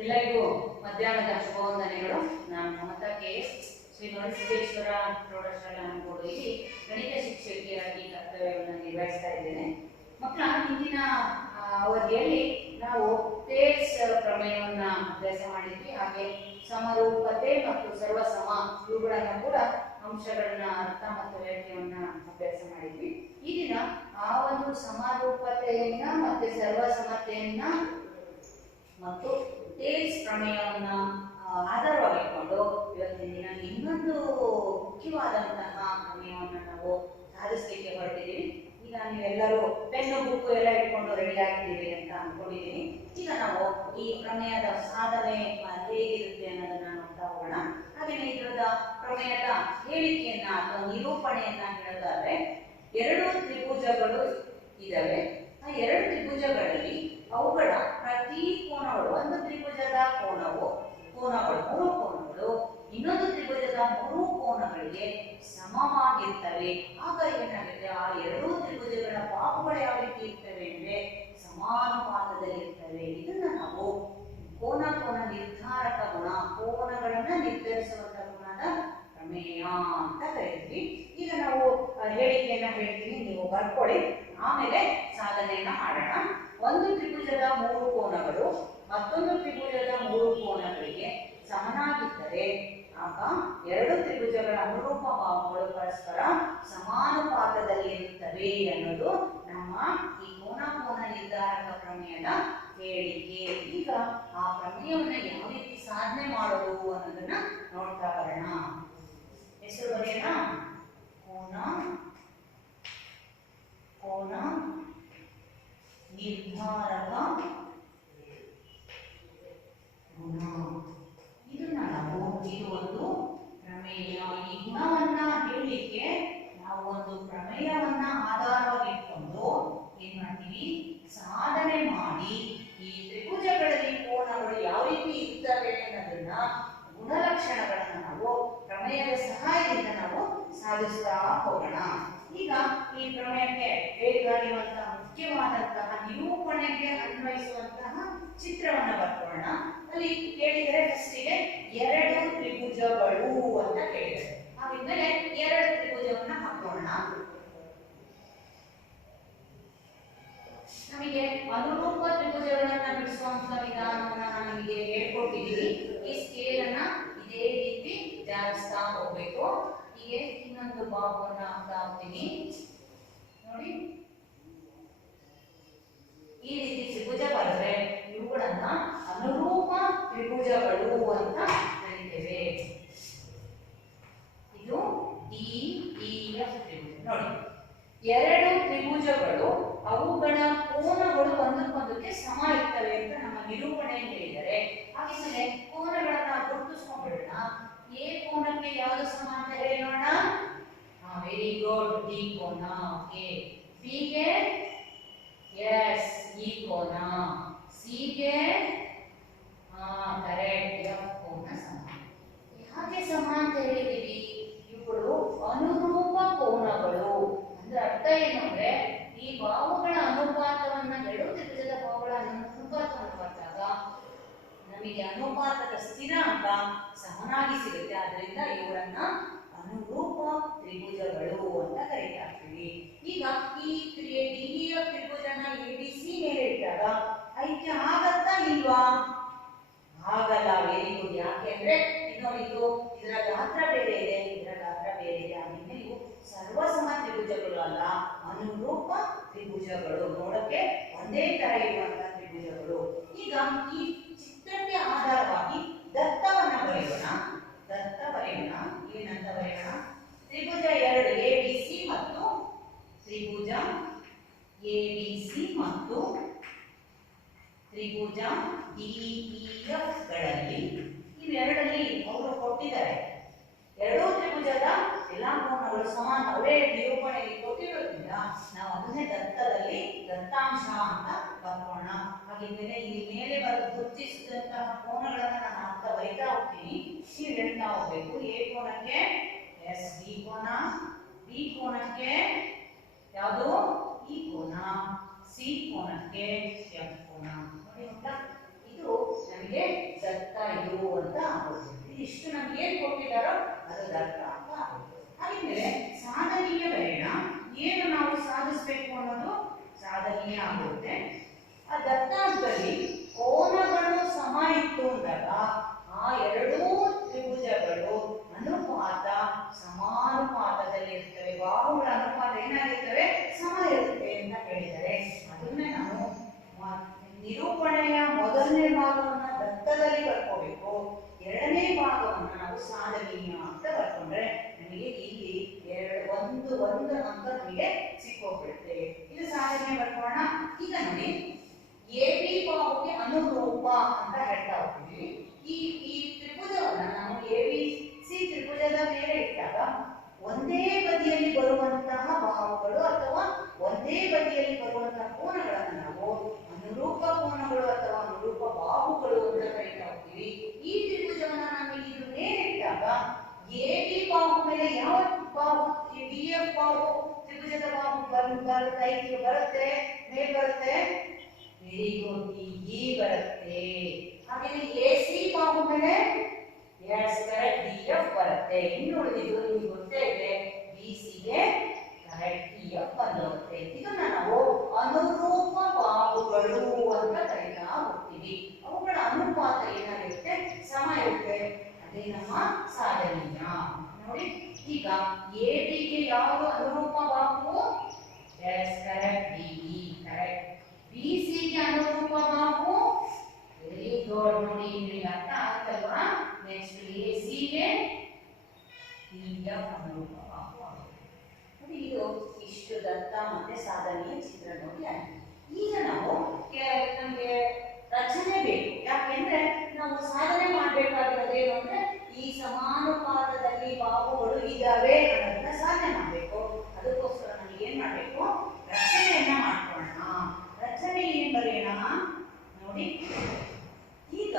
ಎಲ್ಲರಿಗೂ ಮಧ್ಯಾಹ್ನದ ಶುಭವಂದನೆಗಳು. ನಾನು ಮಮತಾ ಕೆಎಸ್, ಶ್ರೀ ಮರುಸಿದ್ದೇಶ್ವರ ಪ್ರೌಢಶಾಲಾ ಅಂಕೋಡಿಯಲ್ಲಿ ಗಣಿತ ಶಿಕ್ಷಕಿಯಾಗಿ ಕರ್ತವ್ಯವನ್ನು ನಿರ್ವಹಿಸ್ತಾ ಇದ್ದೇನೆ. ಮಕ್ಕಳ ಹಿಂದಿನ ಅವಧಿಯಲ್ಲಿ ನಾವು ಟೇಲ್ಸ್ ಪ್ರಮೇಯವನ್ನು ಅಭ್ಯಾಸ ಮಾಡಿದ್ವಿ. ಹಾಗೆ ಸಮರೂಪತೆ ಮತ್ತು ಸರ್ವಸಮ ಇವುಗಳನ್ನು ಕೂಡ ಅಂಶಗಳನ್ನ ಅರ್ಥ ಮತ್ತು ವ್ಯಾಖ್ಯೆಯನ್ನ ಅಭ್ಯಾಸ ಮಾಡಿದ್ವಿ. ಈ ದಿನ ಆ ಒಂದು ಸಮರೂಪತೆಯನ್ನ ಮತ್ತೆ ಸರ್ವಸಮತೆಯನ್ನ ಮತ್ತು ಟೇಲ್ಸ್ ಪ್ರಮೇಯವನ್ನ ಆಧಾರವಾಗಿಟ್ಕೊಂಡು ಇವತ್ತಿನ ದಿನ ಇನ್ನೊಂದು ಮುಖ್ಯವಾದಂತಹ ಪ್ರಮೇಯವನ್ನು ನಾವು ಸಾಧಿಸಲಿಕ್ಕೆ ಹೊರಟಿದ್ದೀವಿ. ಈಗ ನೀವೆಲ್ಲರೂ ಪೆನ್ನು ಬುಕ್ಕು ಎಲ್ಲ ಇಟ್ಕೊಂಡು ರೆಡಿ ಆಗಿದ್ದೀವಿ ಅಂತ ಅನ್ಕೊಂಡಿದ್ದೀನಿ. ಈಗ ನಾವು ಈ ಪ್ರಮೇಯದ ಸಾಧನೆ ಹೇಗಿರುತ್ತೆ ಅನ್ನೋದನ್ನ ನೋಡ್ತಾ ಹೋಗೋಣ. ಹಾಗೆಯೇ ಇದರದ ಪ್ರಮೇಯದ ಹೇಳಿಕೆಯನ್ನ ಅಥವಾ ನಿರೂಪಣೆಯನ್ನ ಹೇಳೋದಾದ್ರೆ, ಎರಡು ತ್ರಿಭುಜಗಳು ಇದಾವೆ. ಆ ಎರಡು ತ್ರಿಭುಜಗಳಲ್ಲಿ ಅವುಗಳ ಪ್ರತಿ ಕೋನಗಳು, ಒಂದು ತ್ರಿಭುಜದ ಮೂರು ಕೋನಗಳು ಇನ್ನೊಂದು ತ್ರಿಭುಜದ ಮೂರು ಕೋನಗಳಿಗೆ ಸಮವಾಗಿರ್ತವೆ. ಆಗ ಏನಾಗುತ್ತೆ, ಆ ಎರಡೂ ತ್ರಿಭುಜಗಳ ಬಾಹುಗಳು ಯಾವ ರೀತಿ ಇರ್ತವೆ ಅಂದ್ರೆ ಸಮಾನುಪಾತದಲ್ಲಿ ಇರ್ತವೆ. ಇದನ್ನ ನಾವು ಕೋನ ನಿರ್ಧಾರಕ ಗುಣ, ಕೋನಗಳನ್ನ ನಿರ್ಧರಿಸುವಂತ ಗುಣದ ಪ್ರಮೇಯ ಅಂತ ಕರಿತೀವಿ. ಈಗ ನಾವು ಹೇಳಿಕೆಯನ್ನ ಹೇಳ್ತೀನಿ, ನೀವು ಬರ್ಕೊಳ್ಳಿ, ಆಮೇಲೆ ಸಾಧನೆಯನ್ನ ಮಾಡೋಣ. ಒಂದು ತ್ರಿಭುಜದ ಮೂರು ಕೋನಗಳು ಮತ್ತೊಂದು ತ್ರಿಭುಜದ ಮೂರು ಕೋನಗಳಿಗೆ ಸಮನಾಗಿದ್ದರೆ ಆಗ ಎರಡು ತ್ರಿಭುಜಗಳ ಅನುರೂಪ ಬಾಹುಗಳು ಪರಸ್ಪರ ಸಮಾನುಪಾತದಲ್ಲಿ ಇರುತ್ತವೆ ಅನ್ನೋದು ನಮ್ಮ ಈ ಕೋನ ನಿರ್ಧಾರಕ ಪ್ರಮೇಯದ ಹೇಳಿಕೆ. ಈಗ ಆ ಪ್ರಮೇಯವನ್ನು ಯಾವ ರೀತಿ ಸಾಧನೆ ಮಾಡೋದು ಅನ್ನೋದನ್ನ ನೋಡ್ತಾ ಬರೋಣ. ಹೆಸರು ಬರೆಯೋಣ. ಕೋನ ನಿರ್ಧಾರಕ ಗುಣ. ಇದನ್ನ ನಾವು ಇದು ಒಂದು ಪ್ರಮೇಯ. ಈ ಗುಣವನ್ನ ಹೇಳಲಿಕ್ಕೆ ನಾವು ಒಂದು ಪ್ರಮೇಯವನ್ನ ಆಧಾರವಾಗಿಟ್ಕೊಂಡು ಏನ್ ಮಾಡ್ತೀವಿ, ಸಾಧನೆ ಮಾಡಿ ಈ ತ್ರಿಭುಜಗಳಲ್ಲಿ ಕೋನಗಳು ಯಾವ ರೀತಿ ಇರ್ತವೆ ಅನ್ನೋದನ್ನ ಗುಣಲಕ್ಷಣಗಳನ್ನ ನಾವು ಪ್ರಮೇಯದ ಸಹಾಯದಿಂದ ನಾವು ಸಾಧಿಸ್ತಾ ಹೋಗೋಣ. ಈಗ ಈ ಪ್ರಮೇಯಕ್ಕೆ ಬೇಕಾಗಿರುವಂತಹ ಮುಖ್ಯವಾದಂತಹ ನಿರೂಪಣೆಗೆ ಅನ್ವಯಿಸುವಂತಹ ಚಿತ್ರವನ್ನ ಬರ್ಕೊಳ್ಳೋಣ. ಅಲ್ಲಿ ಕೇಳಿದರೆ ಫಸ್ಟಿಗೆ ಎರಡು ತ್ರಿಭುಜಗಳು ಅಂತ ಕೇಳಿದರೆ, ಹಾಗಿದ್ಮೇಲೆ ಎರಡು ತ್ರಿಭುಜವನ್ನ ಹಾಕೋಣ. ನಮಗೆ ಅನುರೂಪ ತ್ರಿಭುಜಗಳನ್ನ ಬಿಡಿಸುವಂತ ವಿಧಾನವನ್ನ ನಾನು ನಿಮಗೆ ಹೇಳ್ಕೊಟ್ಟಿದ್ದೀನಿ. ಈ ಸ್ಕೇಲ್ ಅನ್ನ ಇದೇ ರೀತಿ ಜಾರಿಸ್ತಾ ಹೋಗ್ಬೇಕು. ಹೀಗೆ ಇನ್ನೊಂದು ಬಾಹುವನ್ನ ಹಾಕ್ತಾ ಹೋಗ್ತೀನಿ ನೋಡಿ. ಈ ರೀತಿ ತ್ರಿಭುಜ ಬರೆದ್ರೆ ಇವುಗಳನ್ನ ಅನುರೂಪ ತ್ರಿಭುಜಗಳು ಅಂತ ಕರೀತೇವೆ. ಇದು DEF ತ್ರಿಭುಜ ನೋಡಿ. ಎರಡು ತ್ರಿಭುಜಗಳು ಅವುಗಳ ಕೋನಗಳು ಒಂದಕ್ಕೊಂದಕ್ಕೆ ಸಮ ಇರ್ತವೆ ಅಂತ ನಮ್ಮ ನಿರೂಪಣೆ ಹೇಳಿದರೆ, ಹಾಗಿದ್ಮೇಲೆ ಕೋನಗಳನ್ನ ಗುರುತಿಸ್ಕೊಂಡ್ಬಿಡೋಣ. ಎ ಕೋನಕ್ಕೆ ಯಾವುದು ಸಮ ಅಂತ ಹೇಳಿ ನೋಡೋಣ. ವೆರಿ ಗುಡ್, ಡಿ ಕೋನ. ಓಕೆ, ಬಿ ಗೆ ಎಸ್ ಇ ಕೋನ, ಸಿ ಗೆ ಕರೆಕ್ಟ್ ಎಫ್ ಕೋನ ಸಮ. ಯಾಕೆ ಸಮ ಅಂತ ಹೇಳಿದೀವಿ? ಇವುಗಳು ಅನುರೂಪ ಕೋನಗಳು. ಅಂದ್ರೆ ಅರ್ಥ ಏನು ಅಂದ್ರೆ, ಈ ಬಾಹುಗಳ ಅನುಪಾತವನ್ನ ಎರಡು ತ್ರಿಭುಜದ ಬಾಹುಗಳ ಅನುಪಾತವನ್ನು ಬರೆದಾಗ ನಮಗೆ ಅನುಪಾತದ ಸ್ಥಿರಾಂಕ ಸಮನಾಗಿ ಸಿಗುತ್ತೆ. ಆದ್ರಿಂದ ಇವುಗಳನ್ನ ಅನುರೂಪ ತ್ರಿಭುಜಗಳು ಅಂತ ಕರೀತಾ ಇರ್ತೀವಿ. ಈಗ ಈ DEF ತ್ರಿಭುಜನ ABC ಮೇಲೆ ಇಟ್ಟಾಗ ಐಕ್ಯ ಆಗತ್ತಾ ಇಲ್ವಾ? ಆಗಲ್ಲ. Very good. ಯಾಕೆ ಅಂದ್ರೆ ಇದು ಇದರ ಗಾತ್ರ ಬೇರೆ ಇದೆ, ಇದರ ಗಾತ್ರ ಬೇರೆ ಇದೆ. ಹಾಗೆ ಇವು ಸರ್ವಸಮ ತ್ರಿಭುಜಗಳು ಅಲ್ಲ, ಅನುರೂಪ ತ್ರಿಭುಜಗಳು, ನೋಡಕ್ಕೆ ಒಂದೇ ತರ ಇರುವಂತಹ ತ್ರಿಭುಜಗಳು. ಈಗ ಈ ಚಿತ್ರಕ್ಕೆ ಆಧಾರವಾಗಿ ದತ್ತವನ್ನ ಬರೆಯೋಣ. ಏನಂತ ಬರೆಯೋಣ? ತ್ರಿಭುಜ ಎರಡು ABC ಮತ್ತು ತ್ರಿಭುಜ ABC ಮತ್ತು ತ್ರಿಭುಜ DEF ಗಳಲ್ಲಿ ಇವೆರಡರಲ್ಲಿ ಅವರು ಕೊಟ್ಟಿದ್ದಾರೆ. ಎರಡೂ ತ್ರಿಭುಜದ ಎಲ್ಲಾ ಕೋನಗಳು ಸಮಾನ, ಅವೇ ನಿರೂಪಣೆಯಲ್ಲಿ ಕೊಟ್ಟಿರೋದ್ರಿಂದ ನಾವು ಅದನ್ನೇ ದತ್ತದಲ್ಲಿ ದತ್ತಾಂಶ ಅಂತ ಬರ್ಕೋಣ. ಹಾಗಿದ್ಮೇಲೆ ಇಲ್ಲಿ ಮೇಲೆ ಗುರುತಿಸಿದಂತಹ ಕೋನಗಳನ್ನ ನಾನು ಹಾಕ್ತಾ ಬರೀತಾ ಹೋಗ್ತೀನಿ, ನೀವು ಹೇಳ್ತಾ ಹೋಗ್ಬೇಕು. ಎ ಕೋನಕ್ಕೆ ಎಸ್ ಡಿ ಕೋನ, ಬಿ ಕೋನಕ್ಕೆ ಯಾವುದು ಈ ಕೋನ, ಸಿ ಕೋನಕ್ಕೆ ಎಫ್ ಕೋನ. ನೋಡಿ, ಇದು ನಮಗೆ ಆಗೋದು. ಇದಿಷ್ಟು ನಮ್ಗೆ ಏನ್ ಕೊಟ್ಟಿದ್ದಾರೋ ಅದು ದತ್ತ ಅಂತ ಆಗೋದು. ಹಾಗಿದ್ರೆ ಸಾಧನೀಯ ಬರೆಯೋಣ. ಏನು ನಾವು ಸಾಧಿಸಬೇಕು ಅನ್ನೋದು ಸಾಧನೀಯ ಆಗುತ್ತೆ. ಆ ದತ್ತಾಂಶದಲ್ಲಿ ಕೋನಗಳು ಸಮ ಇತ್ತು ಅಂದಾಗ ಆ ಎರಡೂ ತ್ರಿಭುಜಗಳು ಅನುಪಾತ ಸಮಾನುಪಾತದಲ್ಲಿ ಇರ್ತವೆ. ಬಾಹುಗಳ ಅನುಪಾತ ಏನಾಗಿರ್ತವೆ? ಸಮ ಇರುತ್ತೆ ಅಂತ ಹೇಳಿದರೆ ಅದನ್ನೇ ನಾವು ನಿರೂಪಣೆಯ ಮೊದಲನೇ ಭಾಗವನ್ನ ದತ್ತದಲ್ಲಿ ಬರ್ಕೋಬೇಕು, ಎರಡನೇ ಭಾಗವನ್ನ ನಾವು ಸಾಧನೀಯ ಅಂತ ಬರ್ಕೊಂಡ್ರೆ ನಮಗೆ ಇಲ್ಲಿ ಒಂದು ಅಂತ ನಮಗೆ ಸಿಕ್ಕೋಗ್ಬಿಡುತ್ತೆ. ಇದು ಸಾಧನೆ ಬರ್ಕೋಣ. ಈಗ ನೋಡಿ ಎ ಬಿ ಬಾಹುಗೆ ಅನುರೂಪ ಅಂತ ಹೇಳ್ತಾ ಹೋಗ್ತೀವಿ. ಈ ತ್ರಿಭುಜವನ್ನ ನಾವು ಎ ಬಿ ಸಿ ತ್ರಿಭುಜದ ಮೇಲೆ ಇಟ್ಟಾಗ ಒಂದೇ ಬದಿಯಲ್ಲಿ ಬರುವಂತಹ ಬಾಹುಗಳು ಅಥವಾ ಒಂದೇ ಬದಿಯಲ್ಲಿ ಬರುವಂತಹ ಕೋನಗಳನ್ನು ನಾವು ಅನುರೂಪ ಕೋನಗಳು ಅಥವಾ ಅನುರೂಪ ಬಾಹುಗಳು ಅಂತ ಕರೀತಾ ಹೋಗ್ತೀವಿ. ಈ ತ್ರಿಭುಜವನ್ನ ನಾವು ಇದ್ರ ಮೇಲೆ ಇಟ್ಟಾಗ ಎ ಬಿ ಬಾಹು ಮೇಲೆ ಯಾವ ಬಾಹು? ಡಿ ಎಫ್ ಬಾಹು ತ್ರಿಭುಜದ ಬಾಹು ಬರುತ್ತೆ, ಮೇಲ್ ಬರುತ್ತೆ. ವೆರಿ ಗುಡ್, ಡಿ ಬರುತ್ತೆ. ಹಾಗೆ ಎ ಸಿ ಬಾಹು ಮೇಲೆ ಎಸ್ ಕರೆಕ್ಟ್ ಡಿ ಎಫ್ ಬರುತ್ತೆ. ಇನ್ನು ಉಳಿದಿದ್ದು ನಿಮಗೆ ಗೊತ್ತೇ ಇದೆ, ಬಿ ಸಿ ಗೆ ಕರೆಕ್ಟ್ ಡಿ ಎಫ್ ಬಂದಿರುತ್ತೆ. ಇದನ್ನ ನಾವು ಅನುರೂಪ ಬಾಹುಗಳು ಅಂತ ಕರೀತಾ ಹೋಗ್ತೀವಿ. ಅವುಗಳ ಅನುಪಾತ ಏನಾಗಿರುತ್ತೆ? ಸಮ ಇರುತ್ತೆ. ಅದೇ ನಮ್ಮ ಸಾಧನೀಯ. ನೋಡಿ ಈಗ ಎ ಬಿ ಗೆ ಯಾವುದು ಅನುರೂಪ ಬಾಹು? Yes correct D E correct. B C ಗೆ ಅನುರೂಪ ಬಾಹು? Very good. ನೋಡಿ ಇಲ್ಲಿ ಅರ್ಥ ಆಗ್ತಲ್ವಾ? ನೆಕ್ಸ್ಟ್ ಎ ಸಿ ಗೆ ಡಿ ಎಫ್ ಅನುರೂಪ ಬಾಹು ಆಗುತ್ತೆ. ನೋಡಿ ಇದು ಇಷ್ಟು ದತ್ತ ಮತ್ತೆ ಸಾಧನೀಯ ಚಿತ್ರ ನೋಡಿ ಆಗಿದೆ. ಈಗ ನಾವು ನಮಗೆ ರಚನೆ ಬೇಕು. ಯಾಕೆಂದ್ರೆ ನಾವು ಸಾಧನೆ ಮಾಡಬೇಕಾಗಿರೋದು ಏನು ಅಂದ್ರೆ ಈ ಸಮಾನುಪಾತದಲ್ಲಿ ಬಾಹುಗಳು ಇದಾವೆ ಅನ್ನೋದನ್ನ ಸಾಧನೆ ಮಾಡಬೇಕು. ಅದಕ್ಕೋಸ್ಕರ ನಮಗೆ ಏನ್ ಮಾಡಬೇಕು? ರಚನೆಯನ್ನ ಮಾಡ್ಕೊಳ್ಳೋಣ. ರಚನೆ ಏನ್ ಬರೆಯೋಣ ನೋಡಿ. ಈಗ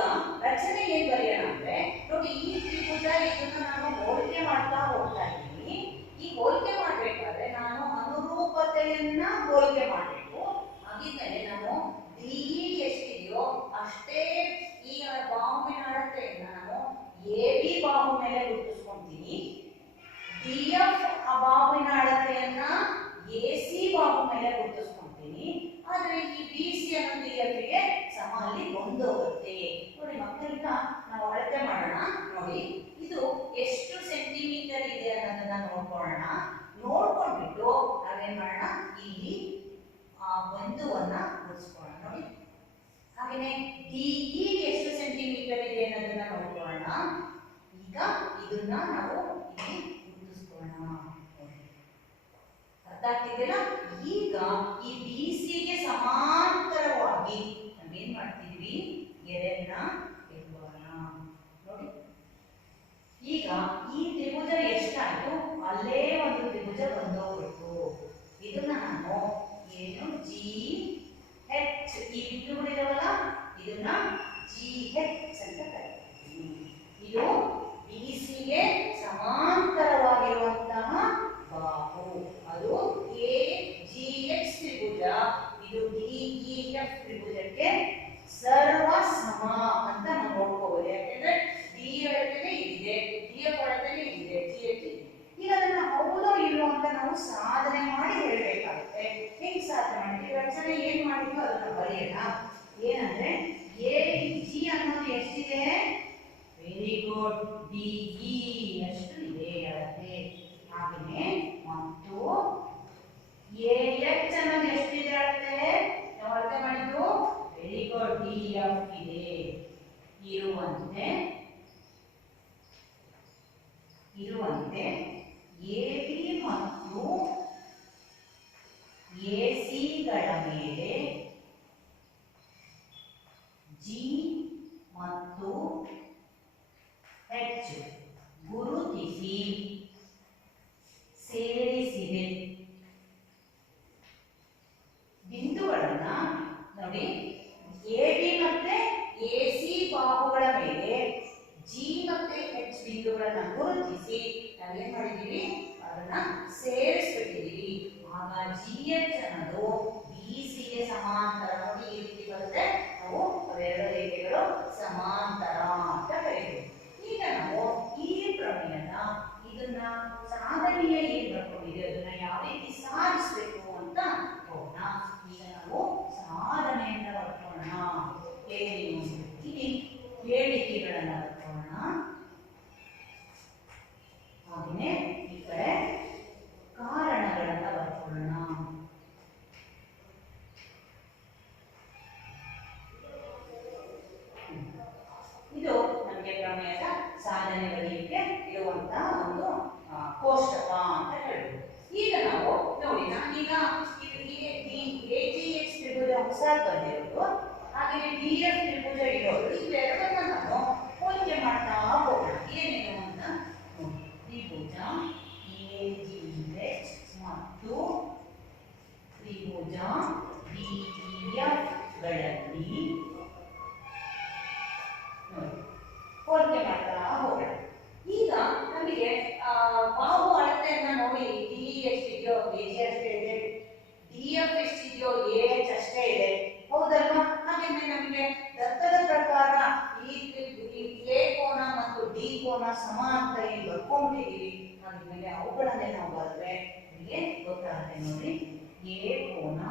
ರಚನೆ ಏನ್ ಬರೆಯೋಣ ಅಂದ್ರೆ ನೋಡಿ, ಈ ತ್ರಿಭುಜ ಇದನ್ನ ನಾನು ಹೋಲಿಕೆ ಮಾಡ್ತಾ ಹೋಗ್ತಾ ಇದ್ದೀನಿ. ಈ ಹೋಲಿಕೆ ಮಾಡ್ಬೇಕಾದ್ರೆ ನಾನು ಅನುರೂಪತೆಯನ್ನ ಹೋಲಿಕೆ ಮಾಡಬೇಕು. ಹಾಗಿದ್ಮೇಲೆ ನಾನು ಡಿ ಎಷ್ಟಿದೆಯೋ ಅಷ್ಟೇ ಈ ಬಾಹುವಿನ ಅಳತೆಯನ್ನ ನಾನು ಎ ಬಿ ಬಾಹು ಮೇಲೆ ಗುರುತಿಸ್ಕೊಂತೀನಿ. ಡಿ ಎಫ್ ಆ ಬಾಹುವಿನ ಅಳತೆಯನ್ನ ಎ ಸಿ ಬಾಹು ಮೇಲೆ ಗುರುತಿಸ್ಕೊಂತೀನಿ. ಆದ್ರೆ ಈ ಬಿ ಸಿ ಅನ್ನು ಡಿ ಎಫ್ ಗೆ ಸಮ ಅಲ್ಲಿ ಹೊಂದೋಗುತ್ತೆ. ನೋಡಿ ಮಕ್ಕಳಿಂದ ನಾವು ಅಳತೆ ಮಾಡೋಣ. ನೋಡಿ ಇದು ಎಷ್ಟು ಸೆಂಟಿಮೀಟರ್ ಇದೆ ಅನ್ನೋದನ್ನ ನೋಡ್ಕೊಳ್ಳೋಣ. ನೋಡ್ಕೊಂಡ್ಬಿಟ್ಟು ನಾವೇನ್ ಮಾಡೋಣ, ಇಲ್ಲಿ ಆ ಬಿಂದುವನ್ನ ಗುರುತಿಸ್ಕೊಳ್ಳೋಣ. ನೋಡಿ ಹಾಗೇನೆ ಡಿ ಇ ಎಷ್ಟು ಸೆಂಟಿಮೀಟರ್ ಇದೆ ಅನ್ನೋದನ್ನ ನೋಡ್ಕೊಳ್ಳೋಣ. ಈಗ ಇದನ್ನ ನಾವು ಇಲ್ಲಿ ಗುರುತಿಸ್ಕೊಳ್ಳೋಣ. ಅರ್ಥ ಆಗ್ತಿದೆಯಲ್ಲ? ಈಗ ಈ ಬಿ ಸಿ ಗೆ ಸಮಾಂತರವಾಗಿ ನಾವೇನ್ ಮಾಡ್ತಿದ್ವಿ? ಗೆರೆಯನ್ನ ಎತ್ತೋಣ. ನೋಡಿ ಈಗ ಈ ತ್ರಿಭುಜ ಎಷ್ಟಾಯ್ತು? ಅಲ್ಲೇ ಒಂದು ತ್ರಿಭುಜ ಬಂದೋಗ್ಬಿಟ್ಟು ಇದನ್ನ ನಾನು ಏನು ಜಿ ಹೆಚ್, ಈ ಬಿಂದುಗಳಿದಾವಲ್ಲ ಇದನ್ನ ಜಿ ಹೆಚ್ ಅಂತ ಕರೀತೀವಿ. ಇದು ಬಿ ಸಿ ಗೆ ಸಮಾಂತರವಾಗಿರುವಂತಹ ಬಾಹು. ಅದು ಎ ಜಿ ಎಚ್ ತ್ರಿಭುಜ. ಇದು ಡಿ ಇ ಎಫ್ ತ್ರಿಭುಜಕ್ಕೆ ಸರ್ವ ಸಮ ಅಂತ ನಾವು ನೋಡ್ಕೋಬಹುದು. ಯಾಕೆಂದ್ರೆ ಡಿ ಅಳತೆನೇ ಇದೆ, ಡಿ ಎಫ್ ಅಳತೆನೇ ಇದೆ, ಜಿ ಎಚ್ ಇದೆ. ಈಗ ಅದನ್ನ ಹೌದೋ ಇಲ್ಲೋ ಅಂತ ನಾವು ಸಾಧನೆ ಮಾಡಿ ಹೇಳ್ಬೇಕಾಗುತ್ತೆ. ಹೆಂಗ್ ಸಾಧನೆ ಮಾಡಿದ್ವಿ? ರಚನೆ ಏನ್ ಮಾಡಿದ್ವಿ ಅದನ್ನ ಬರೆಯೋಣ. ಏನಂದ್ರೆ ಎ ಜಿ ಅನ್ನೋದು ಎಷ್ಟಿದೆ? ವೆರಿ ಗುಡ್, ಡಿ ಇ ಎಷ್ಟು ಇದೆ ಅಳತೆ. ಹಾಗೆಯೇ ಮತ್ತು ಎ ಎಚ್ ಅನ್ನೋದು ಎಷ್ಟಿದೆ ಅಳತೆ? ನಾವು ಅಳತೆ ಮಾಡಿದ್ದು ವೆರಿ ಗುಡ್, ಡಿ ಎಫ್ ಇದೆ. ಇರುವಂತೆ ಎ ಬಿ ಮತ್ತು ಎ ಸಿ ಗಳ ಮೇಲೆ ಜಿ ಮತ್ತು ಎಚ್ ಗುರುತಿಸಿ ಸೇರಿಸಿದೆ. ಬಿಂದುಗಳನ್ನ ನೋಡಿ, ಎ ಬಿ ಮತ್ತೆ ಎ ಸಿ ಬಾಹುಗಳ ಮೇಲೆ ಜಿ ಮತ್ತೆ ಎಚ್ ಬಿಂದುಗಳನ್ನ ಗುರುತಿಸಿ ನಾವೇನ್ ಮಾಡಿದೀವಿ? ಅದನ್ನ ಸೇರಿಸ್ಬಿಟ್ಟಿದೀವಿ. ಆಗ ಜಿ ಎಚ್ ಅನ್ನೋದು ಬಿ ಸಿ ಗೆ ಸಮಾಂತರ. ನೋಡಿ ಈ ರೀತಿ ಬರುತ್ತೆ. ನಾವು ಅವೆರಡು ರೇಖೆಗಳು ಸಮಾಂತರ ಅಂತ ಕರೀತೀವಿ. ಇಲ್ಲಿ ಹೇಳಿಕೆಗಳನ್ನ ಬರ್ಕೋಣ. ಹಾಗೆಯೇ ಈ ಕಡೆ ಕಾರಣಗಳನ್ನ ಬರ್ಕೊಳ್ಳೋಣ. ಇದು ನಮಗೆ ಪ್ರಮೇಯದ ಸಾಧನೆ ಬರೆಯಲಿಕ್ಕೆ ಇರುವಂತಹ ಒಂದು ಕೋಷ್ಟಕ ಅಂತ ಹೇಳ್ಬೋದು. ಈಗ ನಾವು ನೋಡಿ, ನಾನೀಗ AGX ತ್ರಿಭುಜ ಹೊಸದು ಬಂದಿರೋದು, ಹಾಗೆ DF ತ್ರಿಭುಜ ಇರೋದು, ಇವೆರಡನ್ನ ನಾನು ಹೋಲಿಕೆ ಮಾಡ್ತಾ ಹೋಗೋಣ. ಏನೇನು ಅಂತ ನೋಡಿ. ತ್ರಿಭುಜ AGX ಮತ್ತು ತ್ರಿಭುಜ DEF ಗಳಲ್ಲಿ ಹೋಲಿಕೆ ಮಾಡ್ತಾ ಹೋಗೋಣ. ಈಗ ನಮಗೆ ಬಾಹು ಅಳತೆಯನ್ನ ನೋಡಿ, ಡಿ ಎಷ್ಟಿದೆಯೋ AG ಅಷ್ಟೇ ಇದೆ, DF ಎಷ್ಟಿದೆಯೋ AH ಅಷ್ಟೇ ಇದೆ, ಹೌದಲ್ವಾ? ಹಾಗೆಂದ್ರೆ ನಮಗೆ ದತ್ತದ ಪ್ರಕಾರ ಈ A ಕೋನ ಮತ್ತು D ಕೋನ ಸಮ ಅಂತ ಇಲ್ಲಿ ಬರ್ಕೊಂಡಿದ್ದೀವಿ. ಹಾಗಿದ್ಮೇಲೆ ಅವುಗಳನ್ನೇ ನಾವು ಬರೆದ್ರೆ ನಮಗೆ ಗೊತ್ತಾಗುತ್ತೆ ನೋಡಿ. A ಕೋನ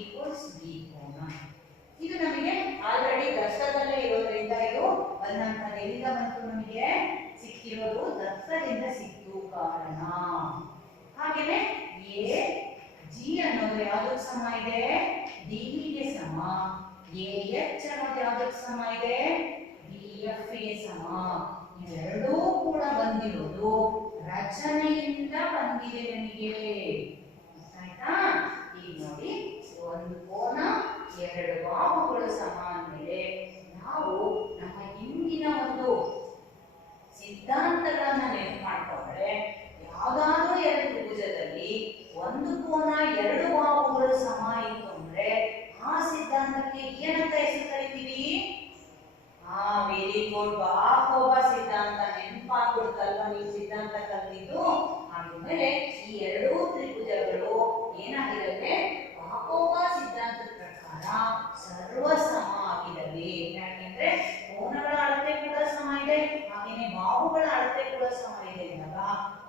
ಈಕ್ವಲ್ಸ್ B ಕೋನ. ಇದು ನಮಗೆ ಆಲ್ರೆಡಿ ದತ್ತದಲ್ಲೇ ಇರೋದ್ರಿಂದ ಇದು ಬಂದಂತ ಎಲ್ಲಿಂದ ಬಂತು, ನಮಗೆ ಸಿಕ್ಕಿರೋದು ದತ್ತದಿಂದ ಸಿಕ್ತು ಕಾರಣ. ಹಾಗೇನೆ AG ಅನ್ನೋದು ಯಾವ್ದಕ್ಕೆ ಸಮ ಇದೆ, DE ಗೆ ಸಮ. AH ಅನ್ನೋದು ಯಾವ್ದಕ್ಕೆ ಸಮ ಇದೆ, DF ಗೆ ಸಮ. ಇವೆರಡೂ ಕೂಡ ಬಂದಿರೋದು ರಚನೆಯಿಂದ ಬಂದಿದೆ ನಮಗೆ, ಆಯ್ತಾ? ಈಗ ನೋಡಿ, ಒಂದು ಕೋನ ಎರಡು ಬಾಹುಗಳು ಸಮ ಅಂದ್ಮೇಲೆ ನಾವು ನಮ್ಮ ಹಿಂದಿನ ಒಂದು ಸಿದ್ಧಾಂತಗಳನ್ನ ನೆನಪು ಮಾಡ್ಕೊಂಡ್ರೆ, ಯಾವ್ದಾದ್ರೂ ಎರಡು ತ್ರಿಭುಜದಲ್ಲಿ ಒಂದು ಕೋನ ಎರಡು ಬಾಹುಗಳು ಸಮ ಇತ್ತು ಅಂದ್ರೆ ಆ ಸಿದ್ಧಾಂತಕ್ಕೆ ಏನಂತ ಹೆಸರು ಕರಿತೀವಿ? ವೆರಿ ಗುಡ್, ಬಾಹೋಬ ಸಿದ್ಧಾಂತ. ನೆನಪಾಗ್ಬಿಡುತ್ತಲ್ವಾ ನೀವು ಸಿದ್ಧಾಂತ ಕಲಿತು? ಆದ್ಮೇಲೆ ಈ ಎರಡೂ ತ್ರಿಭುಜಗಳು ಏನಾಗಿರುತ್ತೆ, ಬಾಹೋಬ ಸಿದ್ಧಾಂತದ ಪ್ರಕಾರ ಸರ್ವಸಮ ಆಗಿದವೆ. ಯಾಕೆಂದ್ರೆ ಕೋನಗಳ ಅಳತೆ ಕೂಡ ಸಮ ಇದೆ, ಹಾಗೇನೆ ಬಾಹುಗಳ ಅಳತೆ ಕೂಡ ಸಮ ಇದೆ ಅಂದಾಗ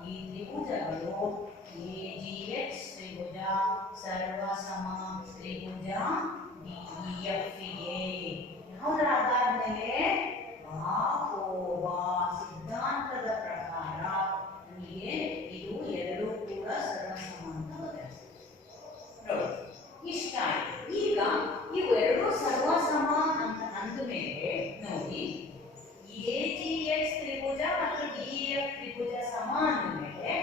ಈ ತ್ರಿಭುಜಗಳು AGX ತ್ರಿಭುಜ ಸರ್ವಸಮ ತ್ರಿಭುಜ DEF ಗೆ ಯಾವುದರ ಆಧಾರದ ಮೇಲೆ, ಬಾಹೋಬ ಸಿದ್ಧಾಂತದ ಪ್ರಕಾರ ನಮಗೆ ಇದು ಎರಡೂ ಕೂಡ ಸರ್ವಸಮ ಅಂತ ಗೊತ್ತಾಗ್ತದೆ. ಇಷ್ಟ ಈಗ ಇವು ಎರಡೂ ಸರ್ವಸಮ ಅಂತ ಅಂದ ಮೇಲೆ ನೋಡಿ, AGX ತ್ರಿಭುಜ ಮತ್ತು DEF ತ್ರಿಭುಜ ಸಮ ಅಂದ ಮೇಲೆ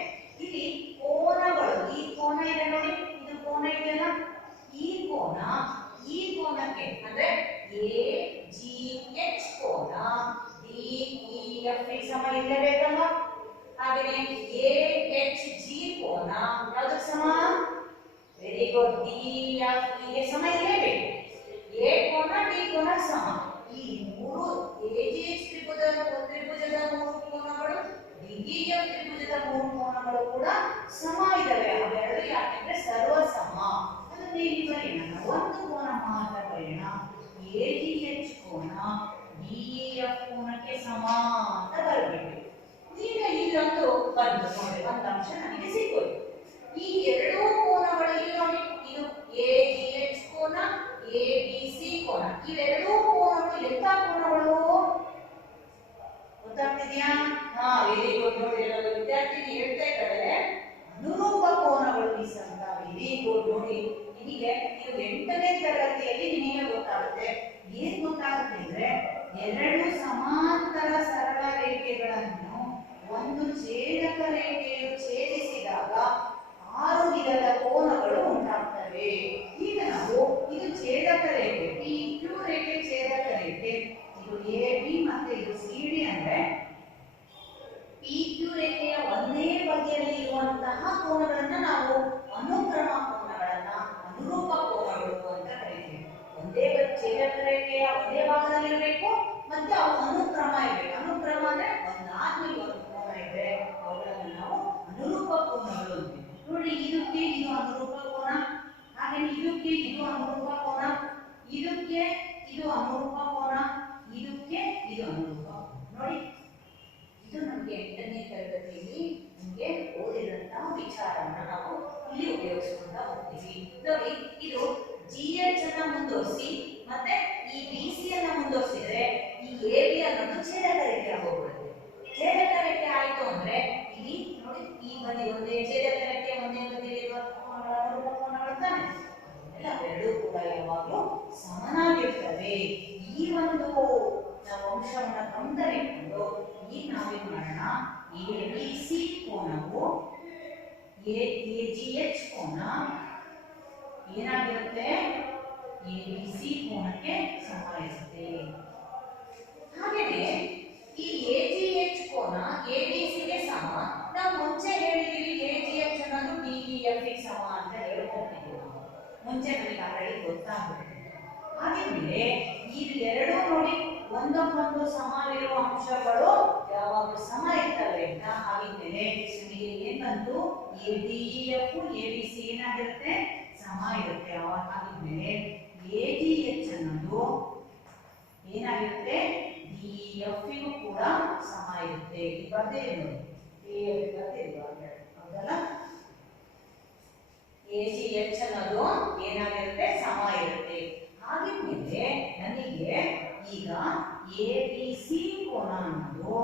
ಇಲ್ಲಿ ಕೋನಗಳು, ಈ ಕೋನ ಇದೆ ನೋಡಿ, ಇದು ಕೋನ ಇದೆಯಲ್ಲ, ಈ ಕೋನ ಈ ಕೋನಕ್ಕೆ ಅಂದ್ರೆ AGH ಕೋನ DEF ಗೆ ಸಮ ಇರಲೇಬೇಕಲ್ವಾ? ಹಾಗೆಯೇ AHG ಕೋನ ಯಾವ್ದಕ್ಕೆ ಸಮ? ವೆರಿ ಗುಡ್, DF ಗೆ ಸಮ ಇರಲೇಬೇಕು. A ಕೋನ D ಕೋನ ಸಮ. ಈ ಮೂರು AGH ತ್ರಿಭುಜದ ಮೂರು ಕೋನಗಳು, DEF ತ್ರಿಭುಜದ ಮೂರು ಕೋನಗಳು ಕೂಡ ಸಮ ಇದಾವೆ. ಅವೆರಡು ಯಾಕೆಂದ್ರೆ ಸರ್ವಸಮ. ಅದನ್ನ ಇಲ್ಲಿ ಬರೆಯೋಣ, ಒಂದು ಕೋನ ಮಾತ್ರ ಬರೆಯೋಣ. AGH ಕೋನ DEF ಕೋನಕ್ಕೆ ಸಮ ಅಂತ ಬರಬೇಕು. ಈಗ ಇಲ್ಲೊಂದು ಬಂತು ನೋಡಿ, ಒಂದು ಅಂಶ ನನಗೆ ಸಿಕ್ಕೋದು. ಈ ಎರಡೂ ಕೋನಗಳು ಇಲ್ಲಿ ನೋಡಿ, ಇದು AGH ಕೋನ ABC ಕೋನ. ಇವೆರಡೂ ಕೋನಗಳು ಎಂತ ಕೋನಗಳು ಗೊತ್ತಾಗ್ತಿದ್ಯಾ? Very good. ನೋಡಿ, ವಿದ್ಯಾರ್ಥಿ ಹೇಳ್ತಾ ಇದ್ದಾರೆ ಅನುರೂಪ ಕೋನಗಳು ಮಿಸ್ ಅಂತ. Very good. ನೋಡಿ, ನಿಮಗೆ ನೀವು 8ನೇ ತರಗತಿಯಲ್ಲಿ ನಿಮಗೆ ಗೊತ್ತಾಗುತ್ತೆ. ಏನ್ ಗೊತ್ತಾಗುತ್ತೆ ಅಂದ್ರೆ, ಎರಡು ಸಮಾಂತರ ಸರಳ ರೇಖೆಗಳನ್ನು ಒಂದು ಛೇದಕ ರೇಖೆಯು ಛೇದಿಸಿದಾಗ 6 ವಿಧದ ಕೋನಗಳು ಉಂಟಾಗ್ತವೆ. ಈಗ ನಾವು ಇದು ಛೇದಕ ರೇಖೆ, PQ ರೇಖೆ ಛೇದಕ ರೇಖೆ, ಇದು AB ಮತ್ತೆ ಇದು CD ಅಂದ್ರೆ PQ ರೇಖೆಯ ಒಂದೇ ಬದಿಯಲ್ಲಿ ಇರುವಂತಹ ಕೋನಗಳನ್ನ ನಾವು ಅನುಕ್ರಮ ಕೋನಗಳನ್ನ, ಅನುರೂಪ ಕೋನಗಳು ಅಂತ ಕರೀತೀವಿ. ಒಂದೇ ಛೇದಕ ರೇಖೆಯ ಒಂದೇ ಭಾಗದಲ್ಲಿರಬೇಕು ಮತ್ತೆ ಅವು ಅನುಕ್ರಮ ಇರಬೇಕು. ಅನುಕ್ರಮ ಅಂದ್ರೆ ಒಂದಾದ್ಮೇಲೆ ಒಂದು ಕೋನ ಇದ್ರೆ ಅವುಗಳನ್ನು ನಾವು ಅನುರೂಪ ಕೋನಗಳು ಅಂತೀವಿ. ನೋಡಿ, ಇದಕ್ಕೆ ಇದು ಅನುರೂಪ ಕೋನ, ಹಾಗೆ ಇದಕ್ಕೆ ಇದು ಅನುರೂಪ ಕೋನ, ಇದಕ್ಕೆ ಇದು ಅನುರೂಪ ಕೋನ, ಇದಕ್ಕೆ ಇದು ಅನುರೂಪ. ನೋಡಿ, ಇದು ನಮಗೆ 8ನೇ ತರಗತಿಯಲ್ಲಿ ನಿಮಗೆ ಓದಿದಂತಹ ವಿಚಾರವನ್ನ ನಾವು ಇಲ್ಲಿ ಉಪಯೋಗಿಸ್ಕೊಂಡ ಹೋಗ್ತೀವಿ. ನೋಡಿ, ಇದು GH ಅನ್ನ ಮುಂದುವರಿಸಿ ಮತ್ತೆ ಈ BC ಅನ್ನ ಮುಂದುವರಿಸಿದ್ರೆ ಈ ಎ ಬಿ ಅನ್ನೋದು ಛೇದಕ ರೇಖೆ ಆಗೋಗ್ಬಿಡುತ್ತೆ. ಛೇದಕ ರೇಖೆ ಆಯ್ತು ಅಂದ್ರೆ ಇಲ್ಲಿ ನೋಡಿ ಈ ಬದಿ ಒಂದೇ ಛೇದಕ ರೇಖೆ ಒಂದೇ ಬದಿ ಇರುವ ಕೋನಗಳು ತಾನೆ, ಎಲ್ಲ ಎರಡೂ ಕೂಡ ಯಾವಾಗಲೂ ಸಮನಾಗಿರ್ತವೆ. ಈ ಒಂದು ಅಂಶವನ್ನ ಗಮನದಲ್ಲಿಟ್ಟುಕೊಂಡು ಈಗ ನಾವೇನ್ ಮಾಡೋಣ, ಎ ಬಿ ಸಿ ಕೋನವು ಎ ಜಿ ಎಚ್ ಕೋನ ಏನಾಗಿರುತ್ತೆ, ಎ ಬಿ ಸಿ ಕೋನಕ್ಕೆ ಸಮ ಇರುತ್ತೆ. ಹಾಗೆಯೇ ಈ ಎ ಜಿ ಎಚ್ ಕೋನ ಎ ಬಿ ಸಿ ಗೆ ಸಮ. ನಾವು ಮುಂಚೆ ಹೇಳಿದೀವಿ ಎ ಜಿ ಎಚ್ ಅನ್ನೋದು ಡಿ ಇ ಎಫ್ ಗೆ ಸಮ ಅಂತ ಹೇಳ್ಕೊಂಡಿದ್ದೀವಿ. ನಾವು ಮುಂಚೆ ನಮಗೆ ಆಲ್ರೆಡಿ ಗೊತ್ತಾಗುತ್ತೆ. ಹಾಗೆಯೇ ಈ ಎರಡು ನೋಡಿ ಒಂದಕ್ಕೊಂದು ಸಮವಿರುವ ಅಂಶಗಳು ಯಾವಾಗಲೂ ಸಮ ಇರ್ತವೆ ಅಂತ. ಹಾಗಿದ್ಮೇಲೆ ನಮಗೆ ಏನ್ ಬಂತು, A D E F A B C ಏನಾಗಿರುತ್ತೆ, ಸಮ ಇರುತ್ತೆ. ಹಾಗಿದ್ಮೇಲೆ ಎ ಜಿ ಎಚ್ ಅನ್ನೋದು ಏನಾಗಿರುತ್ತೆ, ಡಿ ಇ ಎಫ್ ಗೂ ಕೂಡ ಸಮ ಇರುತ್ತೆ. ಇದು ಬರ್ದೇ ನೋಡಿ, ಹೌದಲ್ಲ, ಎ ಜಿ ಎಚ್ ಅನ್ನೋದು ಏನಾಗಿರುತ್ತೆ, ಸಮ ಇರುತ್ತೆ. ಹಾಗಿದ್ಮೇಲೆ ನನಗೆ ಈಗ ಎ ಬಿ ಸಿ ಕೋನ ಅನ್ನೋದು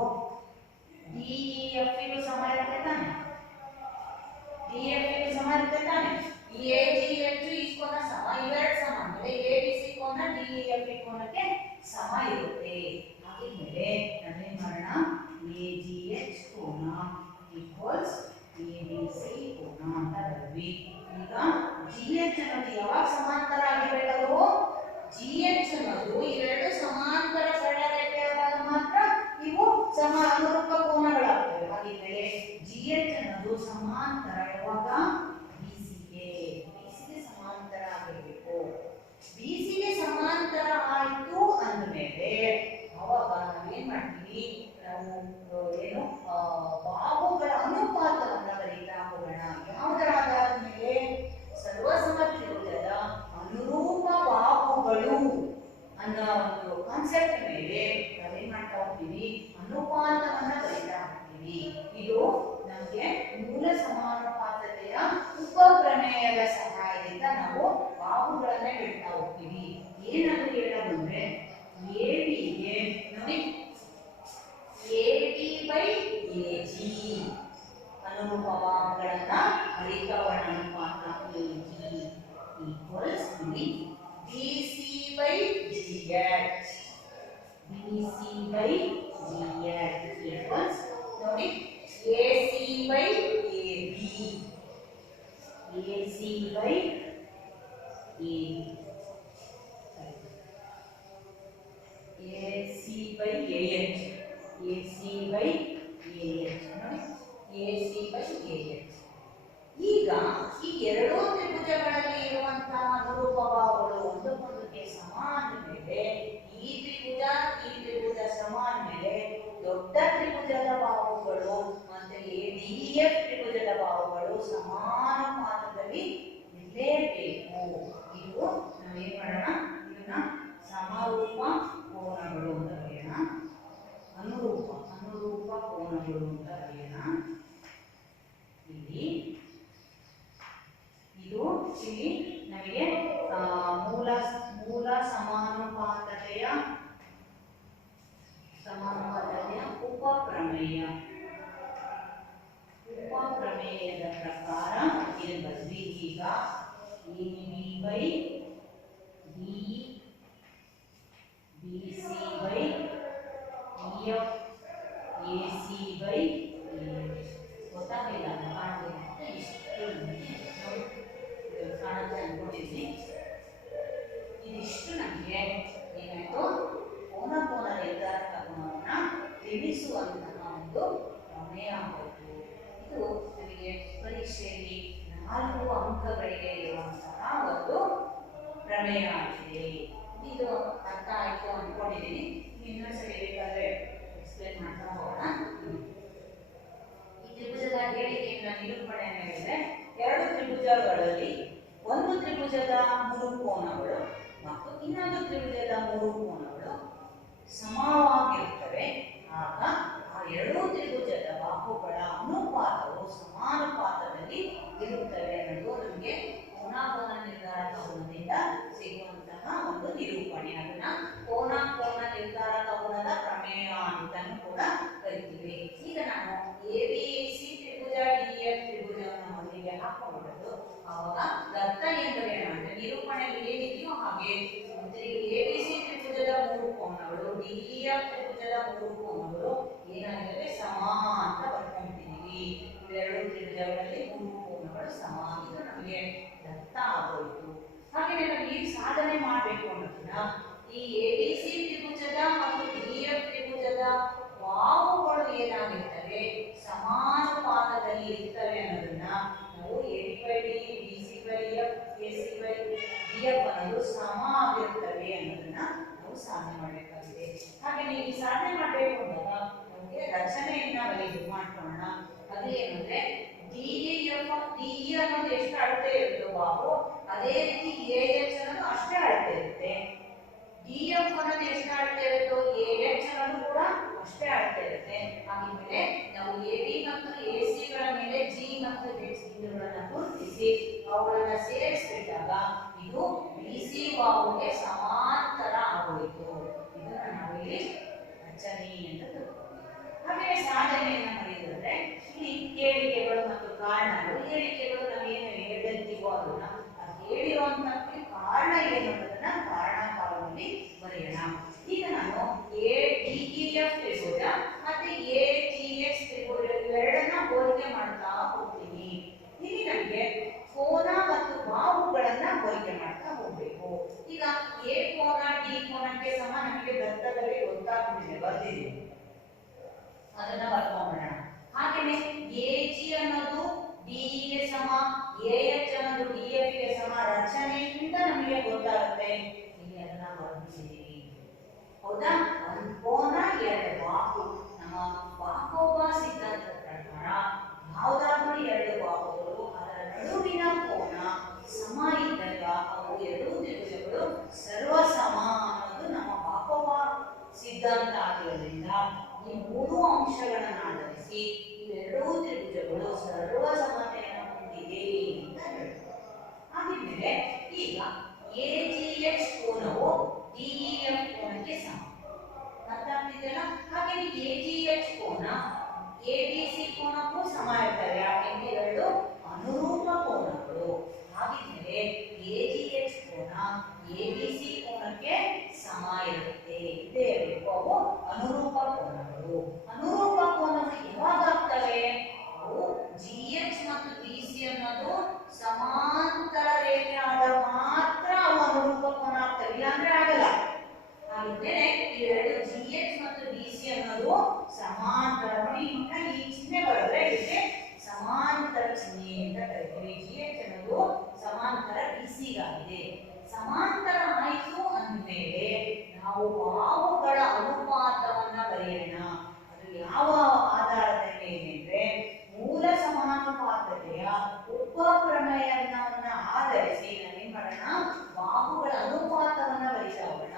ಡಿ ಇ ಎಫ್ ಗೂ ಸಮ ಇರುತ್ತೆ ತಾನೆ, ಡಿ ಎಫ್ ಗೂ ಸಮ ಇರುತ್ತೆ ತಾನೆ. ಈ ಎ ಜಿ ಎಚ್ ಈ ಕೋನ ಸಮ, ಇವೆರಡು ಸಮ ಅಂದ್ರೆ ಎ ಬಿ ಸಿ ಕೋನ ಡಿ ಇ ಎಫ್ ಕೋನಕ್ಕೆ ಸಮ ಇರುತ್ತೆ. ಹಾಗಿದ್ಮೇಲೆ ನಾವೇನ್ ಮಾಡೋಣ, ಎ ಜಿ ಎಚ್ ಕೋನ ಈಕ್ವಲ್ಸ್ ಎ ಬಿ ಸಿ ಕೋನ ಅಂತ ಬರೆದ್ವಿ. ಈಗ ಜಿ ಎಚ್ ಅನ್ನೋದು ಯಾವಾಗ ಸಮಾಂತರ ಆಗಿರಬೇಕು, ಜಿ ಎಚ್ ಅನ್ನೋದು ಇವೆರಡು ಸಮಾಂತರ ಸರಳ ರೇಖೆಯಾದಾಗ ಮಾತ್ರ ಇವು ಸಮ ಅನುರೂಪ ಕೋನಗಳಾಗ್ತವೆ. ಹಾಗಿದ್ಮೇಲೆ ಜಿ ಎಚ್ ಅನ್ನೋದು ಸಮಾಂತರ ಯಾವಾಗ, ಬಿಸಿಗೆ ಸಮಾಂತರ ಆಗಿರಬೇಕು. ಬಿಸಿಗೆ ಸಮಾಂತರ ಆಯ್ತು ಅಂದಮೇಲೆ ಅವಾಗ ನಾವೇನ್ ಮಾಡ್ತೀವಿ, ನಾವು ಏನು ಬಾಹುಗಳ ಅನುಪಾತವನ್ನ ಬರೀತಾ ಹೋಗೋಣ. ಯಾವುದರ ಆಧಾರದ ಮೇಲೆ, ಸರ್ವಸಮ ತ್ರಿಭುಜದ ಅನುರೂಪ ಬಾಹುಗಳು ಅನ್ನೋ ಒಂದು ಕಾನ್ಸೆಪ್ಟ್ ಮೇಲೆ ನಾವೇನ್ ಮಾಡ್ತಾ ಹೋಗ್ತೀವಿ, ಅನುಪಾತವನ್ನ ಬರೀತಾ ಹೋಗ್ತೀವಿ. ಇದು ನಮಗೆ ಮೂಲ ಸಮಾನುಪಾತತೆಯ ಉಪಪ್ರಮೇಯದ ಸಹಾಯದಿಂದ ನಾವು ಬಾಹುಗಳನ್ನ ಹೇಳ್ತಾ ಹೋಗ್ತೀವಿ. ಏನಾದ್ರು ಹೇಳೋದಂದ್ರೆ ಎ ಬಿಗೆ ನೋಡಿ A B by A G ಅನುರೂಪ ಬಾಹುಗಳನ್ನ ಹರಿತವರ್ಣ ಅನುಪಾತ A G equals B C by G H, B C by G H equals ನೋಡಿ A C by A B, A C by A C by A H, A C by A H ನೋಡಿ A C by A H. ಈಗ ಈ ಎರಡೂ ತ್ರಿಭುಜಗಳಲ್ಲಿ ಇರುವಂತಹ ಅನುರೂಪ ಬಾಹುಗಳು ಒಂದಕ್ಕೊಂದಕ್ಕೆ ಸಮಾನ ಮೇಲೆ ಈ ತ್ರಿಭುಜ ಸಮಾನ ಮೇಲೆ ದೊಡ್ಡ ತ್ರಿಭುಜದ ಬಾಹುಗಳು ಮತ್ತೆ ಎಡಿಎಫ್ ತ್ರಿಭುಜದ ಬಾಹುಗಳು ಸಮಾನುಪಾತದಲ್ಲಿ ಇರಲೇಬೇಕು. ಇದು ನಾವೇನ್ ಮಾಡೋಣ, ಇದನ್ನ ಸಮರೂಪ ಕೋನಗಳು ಅಂತ ಬರೆಯೋಣ, ಅನುರೂಪ ಕೋನಗಳು ಅಂತ ಬರೆಯೋಣ. ಇಲ್ಲಿ ಇದು ಇಲ್ಲಿ ನಮಗೆ ಮೂಲ ಸಮಾನುಪಾತತೆಯ ಉಪಪ್ರಮೇಯದ ಪ್ರಕಾರ ಇದು ಬಂದ್ವಿ. ಈಗ A B by D B C by E F A C by ಗೊತ್ತಾಗಿಲ್ಲ ಕಾಣುತ್ತೆ, ಇಷ್ಟು ಕಾಣುತ್ತೆ ಅನ್ಕೊಂಡಿದ್ವಿ. ಇದಿಷ್ಟು ನಮಗೆ ಏನಾಯ್ತು, ಕೋನ ನಿರ್ಧಾರಕ ಗುಣವನ್ನ ತಿಳಿಸುವಂತಹ ಒಂದು ಪ್ರಮೇಯ ಆಯಿತು. ಇದು ನಮಗೆ ಪರೀಕ್ಷೆಯಲ್ಲಿ 4 ಅಂಕಗಳಿಗೆ ಇರುವಂತಹ ಒಂದು ಪ್ರಮೇಯ ಆಗಿದೆ. ಇದು ಅರ್ಥ ಆಯ್ತು ಅನ್ಕೊಂಡಿದ್ದೀನಿ. ಇನ್ನೊಂದ್ಸರಿ ಬೇಕಾದ್ರೆ ಎಕ್ಸ್ಪ್ಲೇನ್ ಮಾಡ್ತಾ ಹೋಗೋಣ. ಈ ತ್ರಿಭುಜದ ಹೇಳಿಕೆಯಿಂದ ನಿರೂಪಣೆ ಹೇಳಿದ್ರೆ, ಎರಡು ತ್ರಿಭುಜಗಳಲ್ಲಿ ಒಂದು ತ್ರಿಭುಜದ 3 ಕೋನಗಳು ಮತ್ತು ಇನ್ನೊಂದು ತ್ರಿಭುಜದ 3 ಕೋನಗಳು ಸಮವಾಗಿರುತ್ತವೆ. ಆಗ ಆ ಎರಡೂ ತ್ರಿಭುಜದ ಬಾಹುಗಳ ಅನುಪಾತವು ಸಮಾನುಪಾತದಲ್ಲಿ ಇರುತ್ತವೆ ಅನ್ನೋದು ನಮಗೆ ಕೋನ ನಿರ್ಧಾರಕ ಗುಣದಿಂದ ಸಿಗುವಂತಹ ಒಂದು ನಿರೂಪಣೆ. ಅದನ್ನ ಕೋನ ಆವಾಗ ದತ್ತ ಎಂದರೇನು ಅಂದ್ರೆ ನಿರೂಪಣೆಯಲ್ಲಿ ಏನಿದೆಯೋ ಹಾಗೆ ಎಬಿಸಿ ತ್ರಿಭುಜದ ಮೂರು ಕೋನಗಳು ಡಿಇಎಫ್ ತ್ರಿಭುಜದ ಮೂರು ಕೋನಗಳು ಏನಾಗಿವೆ ಸಮ ಅಂತ ಬರ್ಕೊಂಡ್ಬಿಟ್ಟಿದೀವಿ. ಇವೆರಡು ತ್ರಿಭುಜಗಳಲ್ಲಿ ಮೂರು ಕೋನಗಳು ಸಮ, ಇದು ನಮಗೆ ದತ್ತ ಆಗೋಯ್ತು. ಹಾಗೆ ನಾವು ಈ ಸಾಧನೆ ಮಾಡಬೇಕು ಅನ್ನೋದನ್ನ ಈ ಎಬಿಸಿ ತ್ರಿಭುಜದ ಮತ್ತು ಡಿಇಎಫ್ ತ್ರಿಭುಜದ ಬಾಹುಗಳು ಏನಾಗಿರ್ತವೆ ಸಮಾನುಪಾತದಲ್ಲಿ ಇರ್ತವೆ ಅನ್ನೋದನ್ನ ನಾವು AB by D BC by F AC by DF ಅನ್ನೋದು ಸಮ ಆಗಿರ್ತವೆ ಅನ್ನೋದನ್ನ ನಾವು ಸಾಧನೆ ಮಾಡಬೇಕಾಗಿದೆ. ಹಾಗೆ ನೀವು ಈ ಸಾಧನೆ ಮಾಡಬೇಕು ಅಂದಾಗ ನಮಗೆ ರಚನೆಯನ್ನ ಮಾಡ್ಕೊಳ್ಳೋಣ. ಅದು ಏನಂದ್ರೆ ಡಿಇಎಫ್ ಡಿಇ ಅನ್ನೋದು ಎಷ್ಟು ಅಳತೆ ಇರುತ್ತೋ ಬಾಹು ಅದೇ ರೀತಿ ಎಎಚ್ ಅನ್ನೋದು ಅಷ್ಟೇ ಅಳತೆ ಇರುತ್ತೆ. ಡಿಎಫ್ ಅನ್ನೋದು ಎಷ್ಟು ಅಳತೆ ಇರುತ್ತೋ ಎಎಚ್ ಅನ್ನೋದು ಕೂಡ ಅಷ್ಟೇ ಅಳತೆ ಇರುತ್ತೆ. ಹಾಗಿದ್ಮೇಲೆ ನಾವು ಎಬಿ ಮತ್ತು ಎಸಿ ಗಳ ಮೇಲೆ ಜಿ ಮತ್ತು ಎಚ್ ಬಿಂದುಗಳನ್ನ ಗುರುತಿಸಿ ಅವುಗಳನ್ನ ಸೇರಿಸಿದಾಗ ಇದು ಬಿಸಿ ಬಾಹುಗೆ ಸಮಾಂತರ ಆಗೋಯಿತು. ಇದನ್ನ ನಾವು ಇಲ್ಲಿ ರಚನೆ ಅಂತ ಹಾಗೆ ಸಾಧನೆಯನ್ನ ಮಾಡಿದ್ರೆ ಇಲ್ಲಿ ಹೇಳಿಕೆಗಳು ಮತ್ತು ಕಾರಣಗಳು. ಹೇಳಿಕೆಗಳು ನಾವೇನು ಹೇಳಿರ್ತೀವೋ ಅದನ್ನ ಹೇಳಿರುವಂತಕ್ಕೆ ಕಾರಣ ಏನು ಅನ್ನೋದನ್ನ ಕಾರಣ ಕಾಲದಲ್ಲಿ ಬರೆಯೋಣ. ಈಗ ನಾನು ಎಡಿಇಎಫ್ ತ್ರಿಭುಜ ಮತ್ತೆ ಎಜಿಎಚ್ ತ್ರಿಭುಜ ಇವೆರಡನ್ನ ಹೋಲಿಕೆ ಮಾಡ್ತಾ ಹೋಗ್ತೀನಿ. ಇಲ್ಲಿ ನಮಗೆ ಕೋನ ಮತ್ತು ಬಾಹುಗಳನ್ನ ಹೋಲಿಕೆ ಮಾಡ್ತಾ ಹೋಗ್ಬೇಕು. ಈಗ ಎ ಕೋನ ಡಿ ಕೋನಕ್ಕೆ ಸಮ ನಮಗೆ ವೃತ್ತದಲ್ಲಿ ಗೊತ್ತಾಗ್ಬಿಟ್ಟಿದೆ, ಬರ್ದಿದ್ದೀವಿ, ಅದನ್ನ ಬರ್ಕೊಂಡ್ಬಿಡೋಣ. ಹಾಗೇನೆ ಎಜಿ ಅನ್ನೋದು ಡಿಇಗೆ ಸಮ, ಎಎಚ್ ಅನ್ನೋದು ಡಿಎಫ್ ಗೆ ಸಮ. ರಚನೆಯಿಂದ ನಮಗೆ ಗೊತ್ತಾಗುತ್ತೆ. ಇಲ್ಲಿ ಅದನ್ನ ಬರ್ದಿದ್ದೀವಿ, ಹೌದಾ? ಒಂದು ಕೋನ ಎರಡು ಬಾಹು. ನಮ್ಮ ಬಾಹೋಬ ಸಿದ್ಧಾಂತದ ಪ್ರಕಾರ ಯಾವುದಾದ್ರೂ ಎರಡು ಬಾಹುಗಳು ಅದರ ನಡುವಿನ ಕೋನ ಸಮ ಇದ್ದಾಗ ಅವು ಎರಡು ತ್ರಿಭುಜಗಳು ಸರ್ವ ಸಮ ಅನ್ನೋದು ನಮ್ಮ ಬಾಹೋಬ ಸಿದ್ಧಾಂತ ಆಗಿರೋದ್ರಿಂದ ಈ ಮೂರು ಅಂಶಗಳನ್ನು ಆಧರಿಸಿ ಇವೆರಡೂ ತ್ರಿಭುಜಗಳು ಸರ್ವ ಸಮತೆಯನ್ನು ಹೊಂದಿದೆ ಅಂತ ಹೇಳ್ತಾರೆ. ಹಾಗಿದ್ಮೇಲೆ ಈಗ ಎಜಿಎಚ್ ಕೋನವು ಡಿಇಎಫ್ ಕೋನಕ್ಕೆ ಸಮ, ಅರ್ಥ ಆಗ್ತಿದೆಯಲ್ಲ? ಹಾಗೆ ಎಜಿಎಚ್ ಕೋನ ಎಬಿಸಿ ಕೋನಕ್ಕೂ ಸಮ ಇರ್ತವೆ. ಯಾಕೆಂದ್ರೆ ಇವೆರಡು ಅನುರೂಪ ಕೋನಗಳು. ಹಾಗಿದ್ಮೇಲೆ ಎಜಿಎಚ್ ಕೋನ ಎಬಿಸಿ ಕೋನಕ್ಕೆ ಸಮ ಇರುತ್ತೆ. ಇದೇ ಇರಬೇಕು, ಅವು ಅನುರೂಪ ಕೋನಗಳು. ಅನುರೂಪ ಕೋನಗಳು ಯಾವಾಗ ಆಗ್ತವೆ? ಅವು ಜಿಎಚ್ ಮತ್ತು ಬಿಸಿ ಅನ್ನೋದು ಸಮಾಂತರ ರೇಖೆ ಆದಾಗ ಮಾತ್ರ ಅವು ಅನುರೂಪ ಕೋನ ಆಗ್ತವೆ, ಇಲ್ಲಾಂದ್ರೆ ಆಗಲ್ಲ. ಹಾಗಿದ್ಮೇಲೆ ಇವೆರಡು ಜಿಎಚ್ ಮತ್ತು ಬಿಸಿ ಅನ್ನೋದು ಸಮಾಂತರ. ನೋಡಿ, ಈ ಚಿಹ್ನೆ ಬರೆದ್ರೆ ಇದಕ್ಕೆ ಸಮಾಂತರ ಚಿಹ್ನೆ ಅಂತ ಕರಿತೀವಿ. ಜಿಎಚ್ ಅನ್ನೋದು ಸಮಾಂತರ ಬಿಸಿಗಾಗಿದೆ. ಸಮಾಂತರ ಆಯ್ತು ಅಂದಮೇಲೆ ನಾವು ಬಾಹುಗಳ ಅನುಪಾತವನ್ನ ಬರೆಯೋಣ. ಅದು ಯಾವ ಆಧಾರದ ಮೇಲೆ ಅಂದ್ರೆ ಮೂಲ ಸಮಾನುಪಾತತೆಯ ಉಪಪ್ರಮೇಯವನ್ನ ಆಧರಿಸಿ ನಾವೇನ್ ಮಾಡೋಣ, ಬಾಹುಗಳ ಅನುಪಾತವನ್ನ ಬರೀತಾ ಹೋಗೋಣ.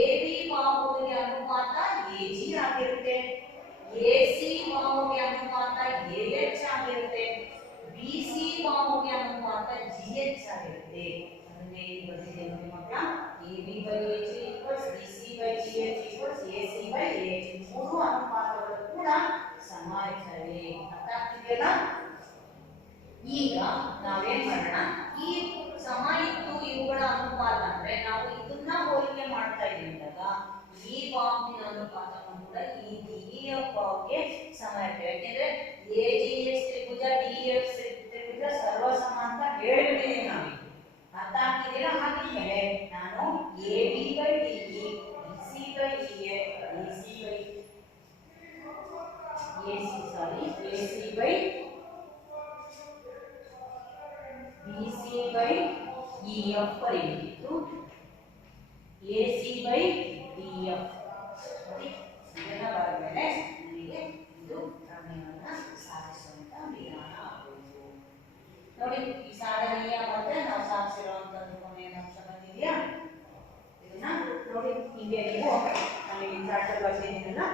ಎಬಿ ಬಾಹುವಿಗೆ ಅನುಪಾತ ಎಜಿ ಆಗಿರುತ್ತೆ, ಎಸಿ ಬಾಹುವಿಗೆ ಅನುಪಾತ ಎಎಚ್ ಆಗಿರುತ್ತೆ, ಬಿಸಿ ಬಾಹುವಿಗೆ ಅನುಪಾತ ಜಿಎಚ್ ಆಗಿರುತ್ತೆ. ಅದನ್ನೇ ಇಲ್ಲಿ ಬರ್ತಿದೆ ನೋಡಿ ಮಕ್ಕಳ, AB by AG equals BC by GH equals AC by AH. ಮೂರು ಅನುಪಾತಗಳು ಕೂಡ ಸಮ ಇರ್ತವೆ. ಅರ್ಥ ಆಗ್ತಿದೆಯಲ್ಲ? ಈಗ ನಾವೇನ್ ಮಾಡೋಣ, ಈ ಸಮ ಇತ್ತು ಇವುಗಳ ಅನುಪಾತ ಅಂದ್ರೆ ನಾವು ಇದನ್ನ ಹೋಲಿಕೆ ಮಾಡ್ತಾ ಇದ್ದಾಗ ಈ ಬಾಹುವಿನ ಅನುಪಾತವನ್ನು ಕೂಡ ಈ ಡಿಇಎಫ್ ಬಾಹುಗೆ ಸಮ ಇರ್ತವೆ. ಯಾಕೆಂದ್ರೆ ಎಜಿಎಚ್ ತ್ರಿಭುಜ ಡಿಇಎಫ್ ತ್ರಿಭುಜ ಸರ್ವ ಸಮ ಅಂತ ಹೇಳಿಬಿಟ್ಟಿದ್ದೀವಿ ನಾವು. ಅರ್ಥ ಆಗ್ತಿದೆಯಲ್ಲ? ಹಾಗಿದ್ಮೇಲೆ ನಾನು AB by DE BC by AC by AC by BC by EF ಬರೀಬೇಕು, ಎಸಿ ಬೈ ಡಿಎಫ್. ನೋಡಿ, ಇದನ್ನ ಬರೆದ್ಮೇಲೆ ನನಗೆ ಇದು ಪ್ರಮೇಯವನ್ನ ಸಾಧಿಸುವಂತ ವಿಧಾನ ಆಗೋದು. ನೋಡಿ, ಈ ಸಾಧನೆಯ ಮತ್ತೆ ನಾವು ಸಾಧಿಸಿರುವಂತದ್ದು ಕೊನೆಯ ಅಂಶ ಬಂದಿದೆಯಾ? ಇದನ್ನ ನೋಡಿ, ಹೀಗೆ ನೀವು ನಾನು ಈ ಚಾರ್ಟ್ ಬರ್ತಿದ್ದೀನಲ್ಲ,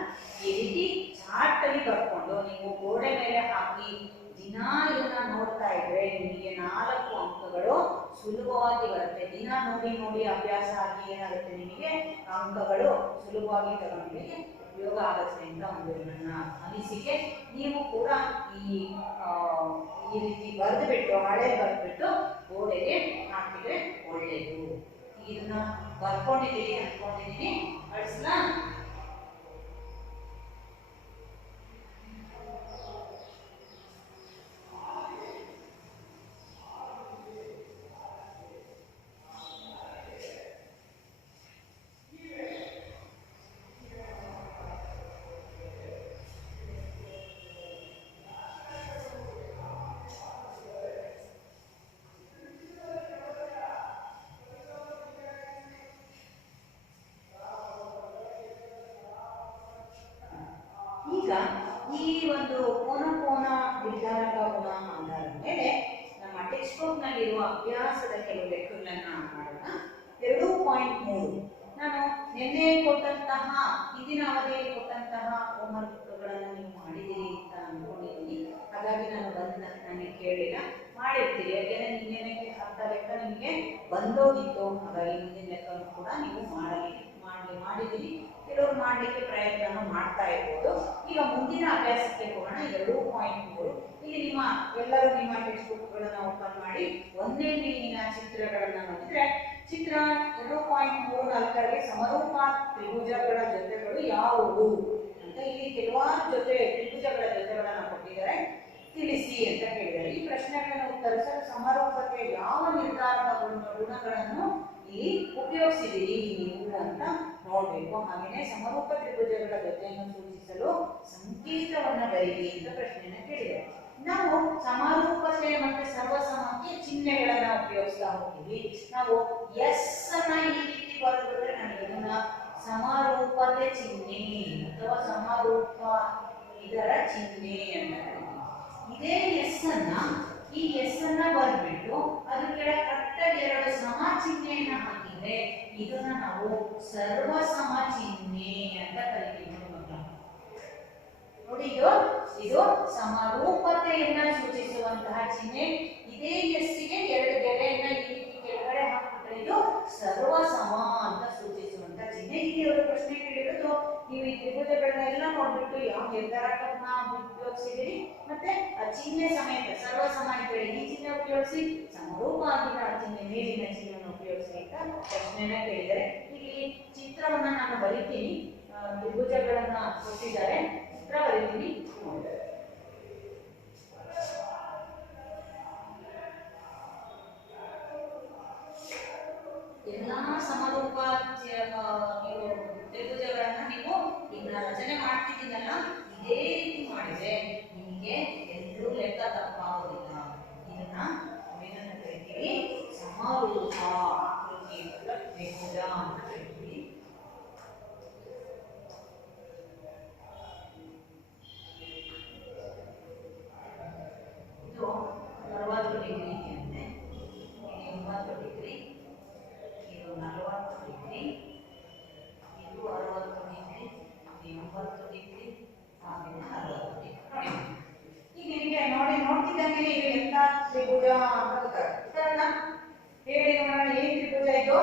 ಈ ರೀತಿ ಚಾರ್ಟ್ ಅಲ್ಲಿ ಬರ್ಕೊಂಡು ನೀವು ಗೋಡೆ ಮೇಲೆ ಹಾಕಿ ದಿನಾ ಇದನ್ನ ನೋಡ್ತಾ ಇದ್ರೆ ನಿಮಗೆ 4 ಅಂಕಗಳು ಸುಲಭವಾಗಿ ಬರುತ್ತೆ. ದಿನ ನೋಡಿ ನೋಡಿ ಅಭ್ಯಾಸ ಆಗಿ ಏನಾಗುತ್ತೆ, ನಿಮಗೆ ಅಂಕಗಳು ಸುಲಭವಾಗಿ ತಗೊಂಡಿಗೆ ಉಪಯೋಗ ಆಗುತ್ತೆ ಅಂತ ಒಂದು ನನ್ನ ಅನಿಸಿಕೆ. ನೀವು ಕೂಡ ಈ ರೀತಿ ಬರೆದುಬಿಟ್ಟು ಹಳೆ ಬರೆದ್ಬಿಟ್ಟು ಗೋಡೆಗೆ ಹಾಕಿದ್ರೆ ಒಳ್ಳೆಯದು. ಇದನ್ನ ಬರ್ಕೊಂಡಿದ್ದೀರಿ ಅನ್ಕೊಂಡಿದ್ದೀನಿ. ಅಳಿಸ್ಲಾ? ಈಗ ಈ ಒಂದು ಕೋನ ನಿರ್ಧಾರಕ ಗುಣ ಆಧಾರದ ಮೇಲೆ ನಮ್ಮ ಟೆಕ್ಸ್ಟ್ ಬುಕ್ ನಲ್ಲಿರುವ ಅಭ್ಯಾಸದ ಕೆಲವು ಲೆಕ್ಕಗಳನ್ನು ಮಾಡೋಣ. 2.3 ನಾನು ನಿನ್ನೆ ಕೊಟ್ಟಂತಹ ಹಿಂದಿನ ಅವಧಿಯಲ್ಲಿ ಕೊಟ್ಟಂತಹ ಹೋಮ್ವರ್ಕ್ಗಳನ್ನು ನೀವು ಮಾಡಿದ್ದೀರಿ ಅಂತ ಅನ್ಕೊಂಡಿದ್ದೀನಿ. ಹಾಗಾಗಿ ನಾನು ನನಗೆ ಕೇಳಿಲ್ಲ, ಮಾಡಿರ್ತೀರಿ. ಯಾಕೆಂದ್ರೆ ನಿನ್ನೆನಕ್ಕೆ ಅರ್ಧ ಲೆಕ್ಕ ನಿಮಗೆ ಬಂದೋಗಿತ್ತು. ಹಾಗಾಗಿ ಮುಂದಿನ ಲೆಕ್ಕವನ್ನು ಕೂಡ ನೀವು ಮಾಡಿದ್ದೀರಿ. ಕೆಲವರು ಮಾಡಲಿಕ್ಕೆ ಪ್ರಯತ್ನ ಮಾಡ್ತಾ ಇರ್ಬೋದು. ಈಗ ಮುಂದಿನ ಅಭ್ಯಾಸಕ್ಕೆ ಹೋಗೋಣ. 2.3 ಇಲ್ಲಿ ಎಲ್ಲರೂ ನಿಮ್ಮ ಟೆಕ್ಸ್ಟ್ ಬುಕ್ಗಳನ್ನು ಓಪನ್ ಮಾಡಿ 1ನೇ ಮೇಲಿನ ಚಿತ್ರಗಳನ್ನು ನೋಡಿದ್ರೆ ಚಿತ್ರ 2.34ರಲ್ಲಿ ಸಮರೂಪ ತ್ರಿಭುಜಗಳ ಜೊತೆಗಳು ಯಾವುವು ಅಂತ ಇಲ್ಲಿ ಕೆಲವಾರು ತ್ರಿಭುಜಗಳ ಜೊತೆಗಳನ್ನು ಕೊಟ್ಟಿದ್ದಾರೆ. ತಿಳಿಸಿ ಅಂತ ಹೇಳಿದ್ದಾರೆ. ಈ ಪ್ರಶ್ನೆಗಳನ್ನು ಉತ್ತರಿಸಲು ಸಮರೂಪತೆಯ ಯಾವ ನಿರ್ಧಾರಕ ಗುಣಗಳನ್ನು ಇಲ್ಲಿ ಉಪಯೋಗಿಸಿದಿರಿ ನೀವು ಅಂತ ನೋಡ್ಬೇಕು. ಹಾಗೆಯೇ ಸಮರೂಪ ತ್ರಿಭುಜಗಳ ಜೊತೆಯನ್ನು ಸೂಚಿಸಲು ಸಂಕೇತವನ್ನ ಬರೀರಿ ಅಂತ ಪ್ರಶ್ನೆಯನ್ನ ಕೇಳಿದ್ದಾರೆ. ನಾವು ಸಮರೂಪತೆ ಮತ್ತೆ ಸರ್ವಸಮಕ್ಕೆ ಚಿಹ್ನೆಗಳನ್ನ ಉಪಯೋಗಿಸ್ತಾ ಹೋಗ್ತೀವಿ. ನಾವು ಎಸ್ ಅನ್ನ ಈ ರೀತಿ ಬರೆದ್ರೆ ನನಗೆ ಇದನ್ನ ಸಮರೂಪತೆ ಚಿಹ್ನೆ ಅಥವಾ ಸಮರೂಪ ಇದರ ಚಿಹ್ನೆ ಅಂತ ಕರೀತೀವಿ. ಇದೇ ಎಸ್ ಅನ್ನ ಬರ್ಬಿಟ್ಟು ಅದ್ರ ಕೆಳ ಕರೆಕ್ಟಾಗಿ 2 ಸಮ ಚಿಹ್ನೆಯನ್ನ ಹಾಕಿದ್ರೆ ಇದನ್ನ ನಾವು ಸರ್ವಸಮ ಚಿಹ್ನೆ ಅಂತ ಕರಿತೀವಿ. ನೋಡಿ, ಇದು ಸಮರೂಪತೆಯನ್ನ ಸೂಚಿಸುವಂತಹ ಚಿಹ್ನೆ. ಇದೇ ಎಸ್ಸಿಗೆ 2 ಗೆರೆಯನ್ನ ಈ ರೀತಿ ಕೆಳಗಡೆ ಹಾಕಿದ್ರೆ ಇದು ಸರ್ವಸಮ ಅಂತ ಸೂಚಿಸುವಂತಹ ಚಿಹ್ನೆ. ಇಲ್ಲಿ ಅವರು ಪ್ರಶ್ನೆ ಕೇಳಿರೋದು ನೀವು ಈ ತ್ರಿಭುಜಗಳನ್ನೆಲ್ಲ ನೋಡ್ಬಿಟ್ಟು ಯಾವ ನಿರ್ಧಾರಕವನ್ನ ಉಪಯೋಗಿಸಿದಿರಿ ಮತ್ತೆ ಆ ಚಿಹ್ನೆ ಸಮೇತ ಸರ್ವಸಮ ಇದ್ರೆ ಈ ಚಿಹ್ನೆ ಉಪಯೋಗಿಸಿ, ಸಮರೂಪ ಆಗಿರೋ ಆ ಚಿಹ್ನೆ ಮೇಲಿನ ಚಿಹ್ನೆಯನ್ನು ಉಪಯೋಗಿಸಿ ಅಂತ ಪ್ರಶ್ನೆನ ಕೇಳಿದರೆ ಇಲ್ಲಿ ಚಿತ್ರವನ್ನ ನಾನು ಬರೀತೀನಿ. ತ್ರಿಭುಜಗಳನ್ನ ಕೊಟ್ಟಿದ್ದಾರೆ, ಚಿತ್ರ ಬರೀತೀನಿ. ಎಲ್ಲಾ ಸಮರೂಪ ತ್ರಿಭುಜಗಳನ್ನ ನೀವು ಈಗ ರಚನೆ ಮಾಡ್ತಿದ್ದೀನಲ್ಲ ಇದೇ ರೀತಿ ಮಾಡಿದ್ರೆ ನಿಮಗೆ ಎಲ್ಲೂ ಲೆಕ್ಕ ತಪ್ಪಾಗೋದಿಲ್ಲ. ಇದನ್ನ ಏನನ್ನ ಕರಿತೀವಿ? ಸಮರೂಪ ಆಕೃತಿಯುಳ್ಳ ತ್ರಿಭುಜ ಅಂತ ಕರಿತೀವಿ. ಇದು 60 ಡಿಗ್ರಿ ಅಂತೆ, 80 ಡಿಗ್ರಿ, ಇದು 40 ಡಿಗ್ರಿ, ಇದು 60 ಡಿಗ್ರಿ, ಇದು 80 ಡಿಗ್ರಿ, ಹಾಗೆ 60 ಡಿಗ್ರಿ. ಈಗ ನಿಮಗೆ ನೋಡ್ತಿದ್ದಂಗೆ ಇದು ಎಂತ ತ್ರಿಭುಜ ಅಂತ ಹೇಳಿ ನೋಡೋಣ. ಏನ್ ತ್ರಿಭುಜ ಇದು?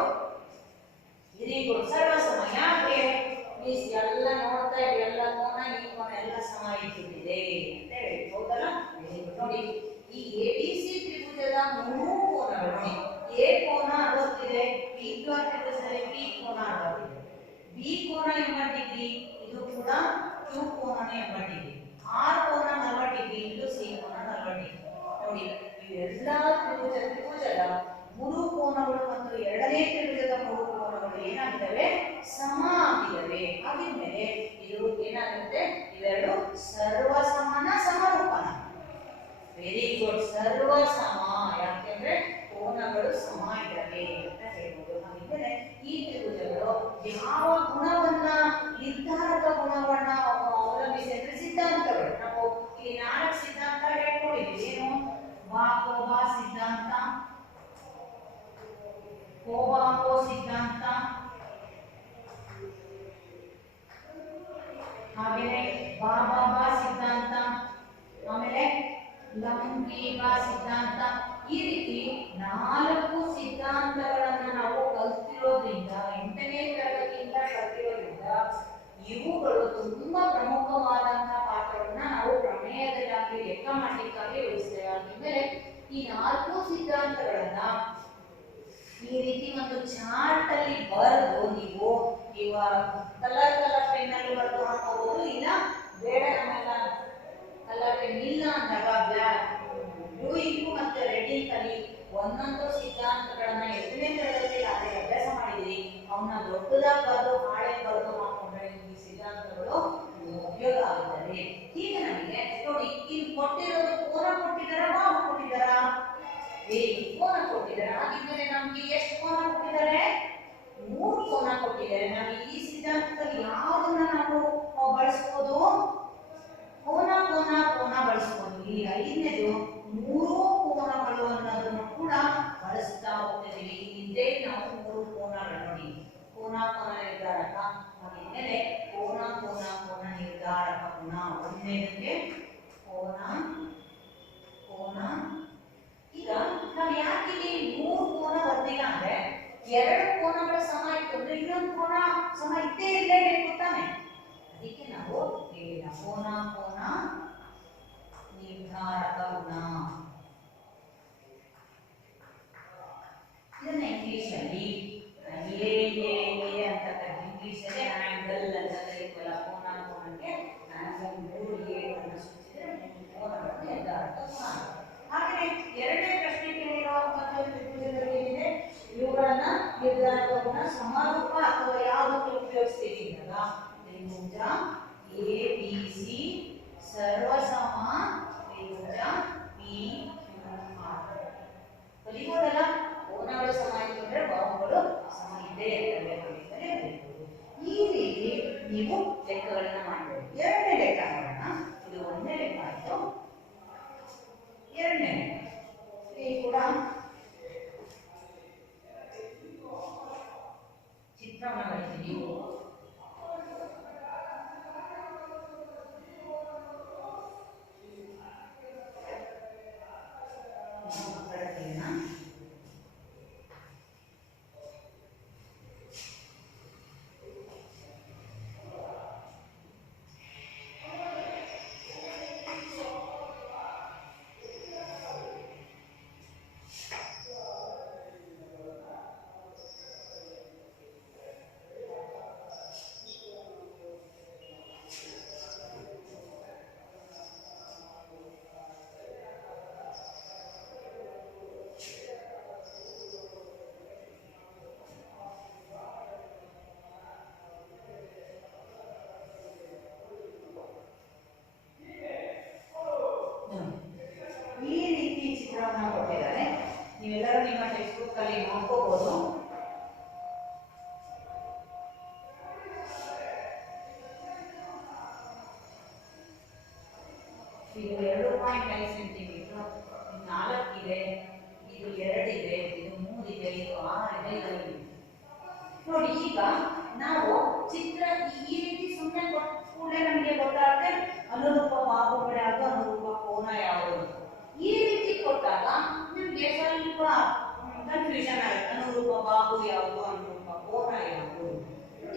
ಇದು ಸರ್ವಸಮ. ಯಾಕೆ? ಎಲ್ಲ ನೋಡ್ತಾ ಇದ್ದೀವಿ, ಎಲ್ಲ ಕೋನ ಈ ಕೋನ ಎಲ್ಲ ಸಮ ಇಟ್ಟಿದೆ ಅಂತ ಹೇಳಿ, ಹೌದಲ್ಲ? ನೋಡಿ, ಈ ABC ತ್ರಿಭುಜದ 3 ಕೋನಗಳು ನೋಡಿ. ಎ ಕೋನ 60 ಇದೆ, ಬಿ ತ್ರಿಭುಜದಲ್ಲಿ ಬಿ ಕೋನ 60 ಇದೆ, ಬಿ ಕೋನ 80 ಡಿಗ್ರಿ, ಇದು ಕೂಡ ಕ್ಯೂ ಕೋನನೇ 80 ಡಿಗ್ರಿ, ಆರ್ ಕೋನ 40 ಡಿಗ್ರಿ, ಇದು ಸಿ ಕೋನ 40 ಡಿಗ್ರಿ. ನೋಡಿ, ಇವೆಲ್ಲ ತ್ರಿಭುಜದ 3 ಕೋನಗಳು ಮತ್ತು 2ನೇ ತ್ರಿಭುಜದ 3 ಕೋನಗಳು ಏನಾಗಿದ್ದಾವೆ? ಸಮ ಆಗಿದ್ದಾವೆ. ಹಾಗಿದ್ಮೇಲೆ ಇದು ಏನಾಗುತ್ತೆ? ಇವೆರಡು ಸರ್ವಸಮನ ಸಮರೂಪನ. Very good, ಸರ್ವಸಮ. ಯಾಕೆಂದ್ರೆ ಕೋನಗಳು ಸಮ ಇದ್ದಾವೆ ಅಂತ ಹೇಳ್ಬೋದು. ಹಾಗಿದ್ಮೇಲೆ ಈ ತ್ರಿಭುಜಗಳು ಯಾವ ಗುಣವನ್ನ ನಿರ್ಧಾರಕ ಗುಣವನ್ನ ಅವಲಂಬಿಸಿ ಅಂದ್ರೆ ಸಿದ್ಧಾಂತಗಳು. ನಾವು ಇಲ್ಲಿ 4 ಸಿದ್ಧಾಂತ ಹೇಳ್ಕೊಂಡಿದ್ದೀವಿ. ಏನು? ಕೋಬ ಸಿದ್ಧಾಂತ, ಕೋಬಾಂಬೋ ಸಿದ್ಧಾಂತ, ಹಾಗೆಯೇ ಬಾಬಾ ಸಿದ್ಧಾಂತ, ಆಮೇಲೆ ಲಂಬೀಬಾ ಸಿದ್ಧಾಂತ. ಈ ರೀತಿ 4 ಸಿದ್ಧಾಂತಗಳನ್ನ ನಾವು ಕಲ್ತಿರೋದ್ರಿಂದ 8ನೇ ತರಗತಿಯಿಂದ ಕಲ್ತಿರೋದ್ರಿಂದ ಇವುಗಳು ಚಾರ್ಟ್ ಅಲ್ಲಿ ಬರೆದು ನೀವು ಇವಾಗ ಕಲರ್ ಪೆನ್ ಅಲ್ಲಿ ಬರೆದು ಹಾಕೋಬಹುದು, ಇಲ್ಲ ಬೇಡ ನಮ್ಮೆಲ್ಲ ಕಲರ್ ಪೆನ್ ಇಲ್ಲ ಅಂದಾಗ ಬ್ಲೂ ಇಂಕು ಮತ್ತೆ ರೆಡ್ ಇಂಕ್ ಅಲ್ಲಿ ಒಂದೊಂದು ಸಿದ್ಧಾಂತಗಳನ್ನ ಎಷ್ಟನೇ ತರಗತಿ ಅದೇ ಅಭ್ಯಾಸ ಮಾಡಿದಿರಿ ಅವನ್ನ ದೊಡ್ಡದಾಗಿ ಬರೆದು ಹಾಳೆ ಬರೆದು ಹಾಕೊಂಡ್ರೆ ಈ ಸಿದ್ಧಾಂತಗಳು ಉಪಯೋಗ ಆಗುತ್ತದೆ. ಈಗ ನಮಗೆ ನೋಡಿ ಇಲ್ಲಿ ಕೊಟ್ಟಿರೋದು ಕೋನ ಕೊಟ್ಟಿದ್ದಾರ ಬಾವು ಕೊಟ್ಟಿದ್ದಾರ, ಕೋನ ಕೊಟ್ಟಿದ್ದಾರೆ. ಹಾಗಿದ್ದರೆ ನಮ್ಗೆ ಎಷ್ಟು ಕೋನ ಕೊಟ್ಟಿದ್ದಾರೆ? 3 ಕೋನ ಕೊಟ್ಟಿದ್ದಾರೆ. ನಾವು ಈ ಸಿದ್ಧಾಂತದಲ್ಲಿ ಯಾವುದನ್ನ ನಾವು ಬಳಸಬಹುದು? ಕೋನ ಕೋನ ಕೋನ ಬಳಸಬಹುದು. ಈ 5ನೇದು 3 ಕೋನಗಳು ಅನ್ನೋದನ್ನು ಕೂಡ ಬಳಸ್ತಾ ಹೋಗ್ತಿದ್ದೀವಿ. ಇದೇ ನಾವು 3 ಕೋನಗಳು ನೋಡಿ, ಕೋನ ಕೋನ ನಿರ್ಧಾರಕ, ಹಾಗಿದ್ಮೇಲೆ ಕೋನ ಕೋನ ಕೋನ ನಿರ್ಧಾರಕ ಗುಣ. ಒಂದನೇದಕ್ಕೆ ಕೋನ ಕೋನ. ಈಗ ನಾವು ಯಾಕೆ ಇಲ್ಲಿ 3 ಕೋನ ಬರ್ದಿಲ್ಲ ಅಂದ್ರೆ 2 ಕೋನಗಳ ಸಮ ಇತ್ತು ಅಂದ್ರೆ ಇನ್ನೊಂದು ಕೋನ ಸಮ ಇದ್ದೇ ಇರಲೇಬೇಕು ತಾನೆ. ಅದಕ್ಕೆ ನಾವು ಹೇಳಿದ ಕೋನ ಕೋನ ನಿರ್ಧಾರಕ ಗುಣ. ಇದನ್ನ ಇಂಗ್ಲಿಷ್ ಅಲ್ಲಿ ಅಂತ ಇಂಗ್ಲಿಷ್ ಅಲ್ಲಿ ಆಂಗಲ್ ಅಂತ ಕರೀತೀವಲ್ಲ. ಕೋನ ಕೋನಕ್ಕೆ ಆಂಗಲ್ 3 ಅನ್ನು ಸೂಚಿಸಿದ್ರೆ ಕೋನಗಳ ನಿರ್ಧಾರಕ ಗುಣ. ಹಾಗೆ ಎರಡನೇ ಪ್ರಶ್ನೆ ಕೇಳಿರುವಂತಹ ತ್ರಿಭುಜದಲ್ಲಿ ಏನಿದೆ? ಇವುಗಳನ್ನ ನಿರ್ಧಾರಕ ಗುಣ ಸಮರೂಪ ಅಥವಾ ಯಾವುದಕ್ಕೆ ಉಪಯೋಗಿಸ್ತೀವಿ ಅಂದಾಗ ತ್ರಿಭುಜ ABC ಸರ್ವಸಮ ತ್ರಿಭುಜ PQR. ಕಲಿಯೋದಲ್ಲ, ಕೋನಗಳು ಸಮ ಇತ್ತು ಅಂದ್ರೆ ಬಾಹುಗಳು ಸಮ ಇದ್ದೇ ಇರ್ತವೆ. ಈ ರೀತಿ ನೀವು ಲೆಕ್ಕಗಳನ್ನ ಮಾಡಬಹುದು. ಎರಡನೇ ಲೆಕ್ಕ ಮಾಡೋಣ. ಇದು ಒಂದನೇ ಲೆಕ್ಕ ಆಯ್ತು. ಎರಡನೇ ಈ ಕೂಡ ಚಿತ್ರವನ್ನು ಬರೀತೀವಿ. ಕೊಟ್ಟಿದ್ದಾರೆ, ನೀವೆಲ್ಲರೂ ನಿಮ್ಮ ಟೆಕ್ಸ್ಟ್ ಬುಕ್ ಅಲ್ಲಿ ನೋಡ್ಕೋಬಹುದು. ಇದು 2.5 ಸೆಂಟಿಮೀಟರ್, 4 ಇದೆ, ಇದು 2 ಇದೆ, ಇದು 3 ಇದೆ, ಇದು 6 ಇದೆ, ಇದು 5 ಇದೆ. ನೋಡಿ ಈಗ ನಾವು ಚಿತ್ರ ಈ ರೀತಿ ಸುಮ್ಮನೆ ಕೂಡಲೇ ನಮಗೆ ಗೊತ್ತಾಗುತ್ತೆ ಅನುರೂಪ ಬಾಹುಗಳು ಯಾವುದು, ಅನುರೂಪ ಕೋನ ಯಾವುದು. ಈ ರೀತಿ ಕೊಟ್ಟಾಗ ನಿಮಗೆ ಸ್ವಲ್ಪ ಕನ್ಫ್ಯೂಷನ್ ಆಗುತ್ತೆ. ಅನುರೂಪ ಬಾಹು ಯಾವುದು, ಅನುರೂಪ ಕೋನ ಯಾವುದು.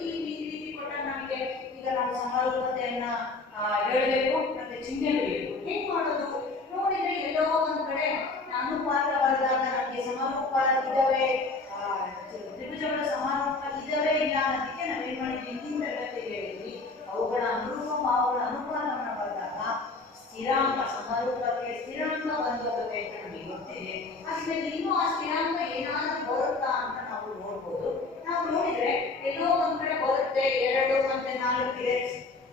ಈ ರೀತಿ ಕೊಟ್ಟಾಗ ನಮಗೆ ಈಗ ನಾವು ಸಮರೂಪತೆಯನ್ನ ಹೇಳಬೇಕು ಮತ್ತೆ ಚಿಹ್ನೆ ಬರೆಯಬೇಕು. ಹೇಗೆ ಮಾಡೋದು ನೋಡಿದ್ರೆ ಎಲ್ಲೋ ಒಂದ್ ಕಡೆ ಅನುಪಾತ ಬರೆದಾಗ ನಮಗೆ ಸಮರೂಪ ಇದಾವೆ, ತ್ರಿಭುಜಗಳ ಸಮಾನೂಪ ಇದಾವೆ ಇಲ್ಲ ಅನ್ನೋದಕ್ಕೆ ನಾವೇನ್ ಮಾಡಿದ್ವಿ, ಹಿಂದಿನ ತರಗತಿಯಲ್ಲಿ ಹೇಳಿದ್ವಿ. ಅವುಗಳ ಅನುರೂಪ ಬಾಹುಗಳ ಅನುಪಾತವನ್ನು ಬರೆದಾಗ ಸ್ಥಿರಾಂಕ ಸಮರೂಪಕ್ಕೆ ಸ್ಥಿರಾಂಕ ಒಂದಾಗುತ್ತೆ ಅಂತ ನಮಗೆ ಗೊತ್ತಿದೆ. ಹಾಗಿದ್ರೆ ಇನ್ನೂ ಆ ಸ್ಥಿರಾಂಕ ಏನಾದ್ರೂ ಬರುತ್ತಾ ಅಂತ ನಾವು ನೋಡ್ಬೋದು. ನಾವು ನೋಡಿದ್ರೆ ಎಲ್ಲೋ ಒಂದ್ ಕಡೆ ಬರುತ್ತೆ, 2 ಮತ್ತೆ 4 ಇದೆ,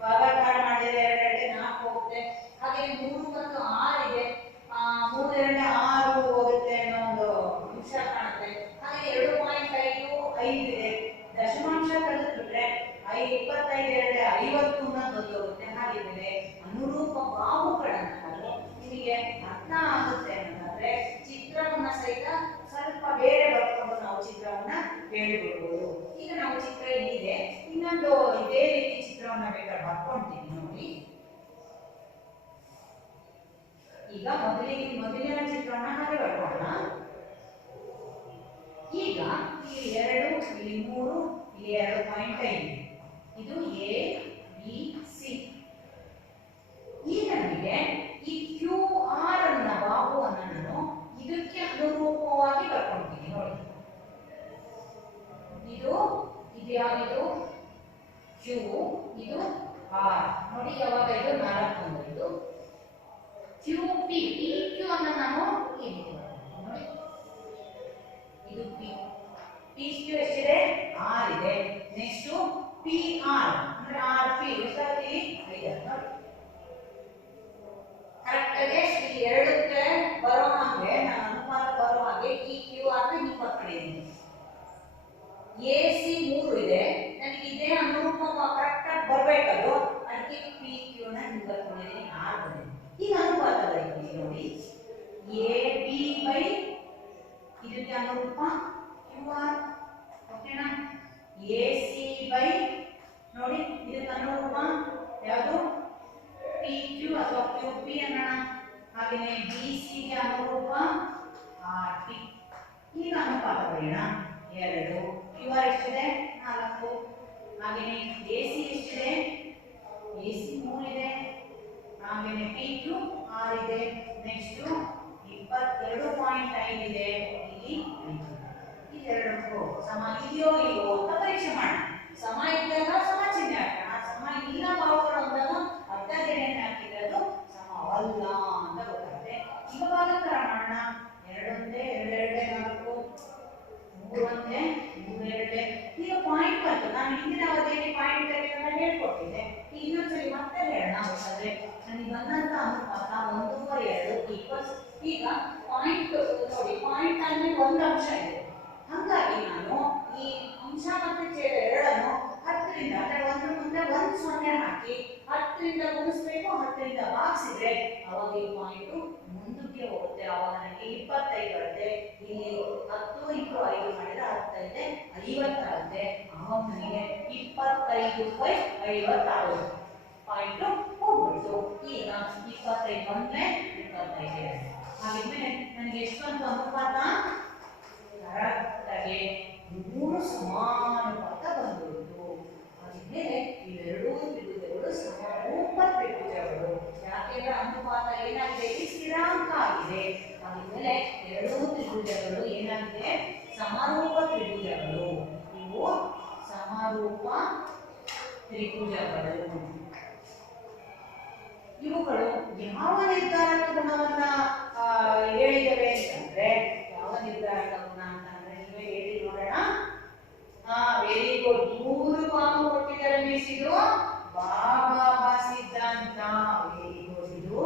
ಭಾಗಾಕಾರ ಮಾಡಿದ್ರೆ 2 2 4 ಹೋಗುತ್ತೆ. ಹಾಗೆ 3 ಮತ್ತು 6 ಇದೆ, 3 2 6 ಹೋಗುತ್ತೆ ಅನ್ನೋ ಒಂದು ಅಂಶ ಕಾಣುತ್ತೆ. ಹಾಗೆ 2.5 5 ಇದೆ, ದಶಮಾಂಶ ಕಳೆದ್ಬಿಟ್ರೆ 25 2 50 ಅನ್ನೋದು ಹೋಗುತ್ತೆ. ಹಾಗಿದ್ರೆ ಅನುರೂಪ ಬಾಹುಗಳನ್ನು ನಿಮಗೆ ಅರ್ಥ ಆಗುತ್ತೆ ಅನ್ನೋದಾದ್ರೆ ಚಿತ್ರವನ್ನ ಸಹಿತ ಸ್ವಲ್ಪ ಬೇರೆ ಬರ್ಕೊಂಡು ನಾವು ಚಿತ್ರವನ್ನ ಹೇಳಿಬಿಡ್ಬೋದು. ಈಗ ನಾವು ಚಿತ್ರ ಇಲ್ಲಿದೆ, ಇನ್ನೊಂದು ಇದೇ ರೀತಿ ಚಿತ್ರವನ್ನ ಬೇಕಾದ್ರೆ ಬರ್ಕೊಂತೀವಿ ನೋಡಿ. ಈಗ ಮೊದಲಿನ ಚಿತ್ರವನ್ನ ಹಾಗೆ ಬರ್ಕೊಳ್ಳೋಣ. ಈಗ ಇಲ್ಲಿ 2 ಇಲ್ಲಿ 3 ಇಲ್ಲಿ 2.5 ಇದು A B C. ಈಗ ನಮಗೆ ಈ QR ಅನ್ನ ಬಾಹುವನ್ನು ನಾನು ಇದಕ್ಕೆ ಅನುರೂಪವಾಗಿ ಬರ್ಕೊಂತೀನಿ ನೋಡಿ. ಇದು ಆರ್ ನೋಡಿ ಯಾವಾಗ ಇದು 4 ಬಂದಿದ್ದು ಕ್ಯೂ ಪಿ ಪಿ ಕ್ಯೂ ಅನ್ನು ನಾನು ಈ ರೀತಿ ಬರೆದಿದ್ದೀನಿ ನೋಡಿ ಇದು ಪಿ ಪಿ ಕ್ಯೂ ಎಷ್ಟಿದೆ ಆರ್ ಇದೆ ನೆಕ್ಸ್ಟ್ ಪಿ ಆರ್ ಅಂದ್ರೆ ಆರ್ ಪಿ ಎಷ್ಟಾಗ್ತಿದೆ 5 ನೋಡಿ ಕರೆಕ್ಟ್ ಆಗಿ ಈ ಎರಡಕ್ಕೆ ಬರೋ ಹಾಗೆ ನಾನು ಅನುಪಾತ ಬರೋ ಹಾಗೆ ಈ ಕ್ಯೂ ಆರ್ ನ ಬರ್ಕೊಂಡಿದ್ದೀನಿ ಎ ಸಿ 3 ಇದೆ ನನಗೆ ಇದೇ ಅನುರೂಪ ಕರೆಕ್ಟ್ ಆಗಿ ಬರಬೇಕದು ಅದಕ್ಕೆ ಪಿ ಕ್ಯೂ ನ ಬರ್ಕೊಂಡಿದ್ದೀನಿ ಆರ್ ಬಂದಿದೆ ಈಗ ಅನುಪಾತ ಬರೀತೀನಿ ನೋಡಿ ಎ ಬಿ ಬೈ ಇದಕ್ಕೆ ಅನುರೂಪ ಕ್ಯೂ ಆರ್ ಓಕೆನಾ ಎ ಸಿ ಬೈ ನೋಡಿ ಇದಕ್ಕೆ ಅನುರೂಪ ಯಾವುದು ಪಿ ಕ್ಯೂ ಅಥವಾ ಕ್ಯೂ ಪಿ ಅನ್ನೋಣ ಹಾಗೆಯೇ ಬಿ ಸಿ ಗೆ ಅನುರೂಪ ಆರ್ ಟಿ ಈಗ ಅನುಪಾತ ಬರೆಯೋಣ 2 ಕ್ಯೂ ಆರ್ ಎಷ್ಟಿದೆ 4 ಹಾಗೆಯೇ ಎ ಸಿ ಎಷ್ಟಿದೆ ಎ ಸಿ 3 ಇದೆ ಹಾಗೆಯೇ ಪಿ ಕ್ಯೂ 6 ಇದೆ ನೆಕ್ಸ್ಟ್ 22.5 ಇದೆ ಇಲ್ಲಿ ಇದೆರಡಕ್ಕೂ ಸಮ ಇದೆಯೋ ಇಲ್ಲವೋ ಅಂತ ಪರೀಕ್ಷೆ ಮಾಡೋಣ ಸಮ ಇದ್ದಾಗ ಸಮ ಚಿಹ್ನೆ ಹಾಕೋಣ ಸಮ ಇಲ್ಲ ಬಾವುಗಳು ಅಂದಾಗ ಅರ್ಧ ಗೆರೆಯನ್ನು ಹಾಕಿದ್ರೆ ಅದು ಸಮವಲ್ಲ ಅಂತ ಗೊತ್ತಾಗುತ್ತೆ ಈಗ ಭಾಗಾಕಾರ ಮಾಡೋಣ 2 ಒಂದೇ 2 ಎರಡೇ 4 3 ಒಂದೇ 3 ಎರಡೇ ಈಗ ಪಾಯಿಂಟ್ ಬಂತು ನಾನು ಹಿಂದಿನ ಅವಧಿಯಲ್ಲಿ ಪಾಯಿಂಟ್ ತೆಗೆಯೋದನ್ನ ಹೇಳ್ಕೊಟ್ಟಿದ್ದೆ ಇನ್ನೊಂದ್ಸರಿ ಮತ್ತೆ ಹೇಳೋಣ ಗೊತ್ತಾದ್ರೆ ನನಗೆ ಬಂದಂತ ಅನುಪಾತ 1/2 ಈಗ ಪಾಯಿಂಟ್ ನೋಡಿ ಪಾಯಿಂಟ್ ಅಂದ್ರೆ ಒಂದು ಅಂಶ ಇದೆ ಹಾಗಾಗಿ ನಾನು ಈ ಅಂಶ ಮತ್ತು ಛೇದ ಎರಡನ್ನು 10 ರಿಂದ ಅಂದ್ರೆ ಒಂದ್ರ ಮುಂದೆ 1 0 ಹಾಕಿ 10 ರಿಂದ ಗುಣಿಸಬೇಕು 10 ರಿಂದ ಭಾಗಿಸಿದ್ರೆ ಅವಾಗ ಈ ಪಾಯಿಂಟ್ ಮುಂದಕ್ಕೆ ಹೋಗುತ್ತೆ ಅವಾಗ ನನಗೆ 25 ಬರುತ್ತೆ ಇಲ್ಲಿ 10 × 5 ಮಾಡಿದ್ರೆ 10 50 ಅವಾಗ ನನಗೆ 25/50 ಆಗುತ್ತೆ ಪಾಯಿಂಟ್ ಹೋಗ್ಬಿಡ್ತು ಈಗ 25 ಬಂದ್ರೆ 25 ಹಾಗಿದ್ಮೇಲೆ ನನಗೆ ಎಷ್ಟು ಅಂತ ಅನುಪಾತ ಕರೆಕ್ಟಾಗಿ 3 ಸಮಾನುಪಾತ ಬಂದಿತ್ತು ಹಾಗಿದ್ಮೇಲೆ ಇವೆರಡೂ ತ್ರಿಭುಜಗಳು ಸಮರೂಪ ತ್ರಿಭುಜಗಳು ಯಾಕೆಂದ್ರೆ ಅನುಪಾತ ಏನಾಗಿದೆ ಇಲ್ಲಿ ಸ್ಥಿರಾಂಕ ಆಗಿದೆ ಹಾಗಿದ್ಮೇಲೆ ಎರಡೂ ತ್ರಿಭುಜಗಳು ಏನಾಗಿದೆ ಸಮರೂಪ ತ್ರಿಭುಜಗಳು ಇವು ಸಮರೂಪ ತ್ರಿಭುಜಗಳು ಇವುಗಳು ಯಾವ ನಿರ್ಧಾರಕ ಗುಣವನ್ನ ಹೇಳಿದವೆ ಅಂತಂದ್ರೆ ಯಾವ ನಿರ್ಧಾರಕ ಗುಣ ಅಂತಂದ್ರೆ ನೀವೇ ಹೇಳಿ ನೋಡೋಣ ವೆರಿ ಗುಡ್ 3 ಬಾಹು ಕೊಟ್ಟಿದ್ದಾರೆ ಮಿಸ್ ಇದು ಭಾಗಾಭ ಸಿದ್ಧಾಂತ ವೆರಿ ಗುಡ್ ಇದು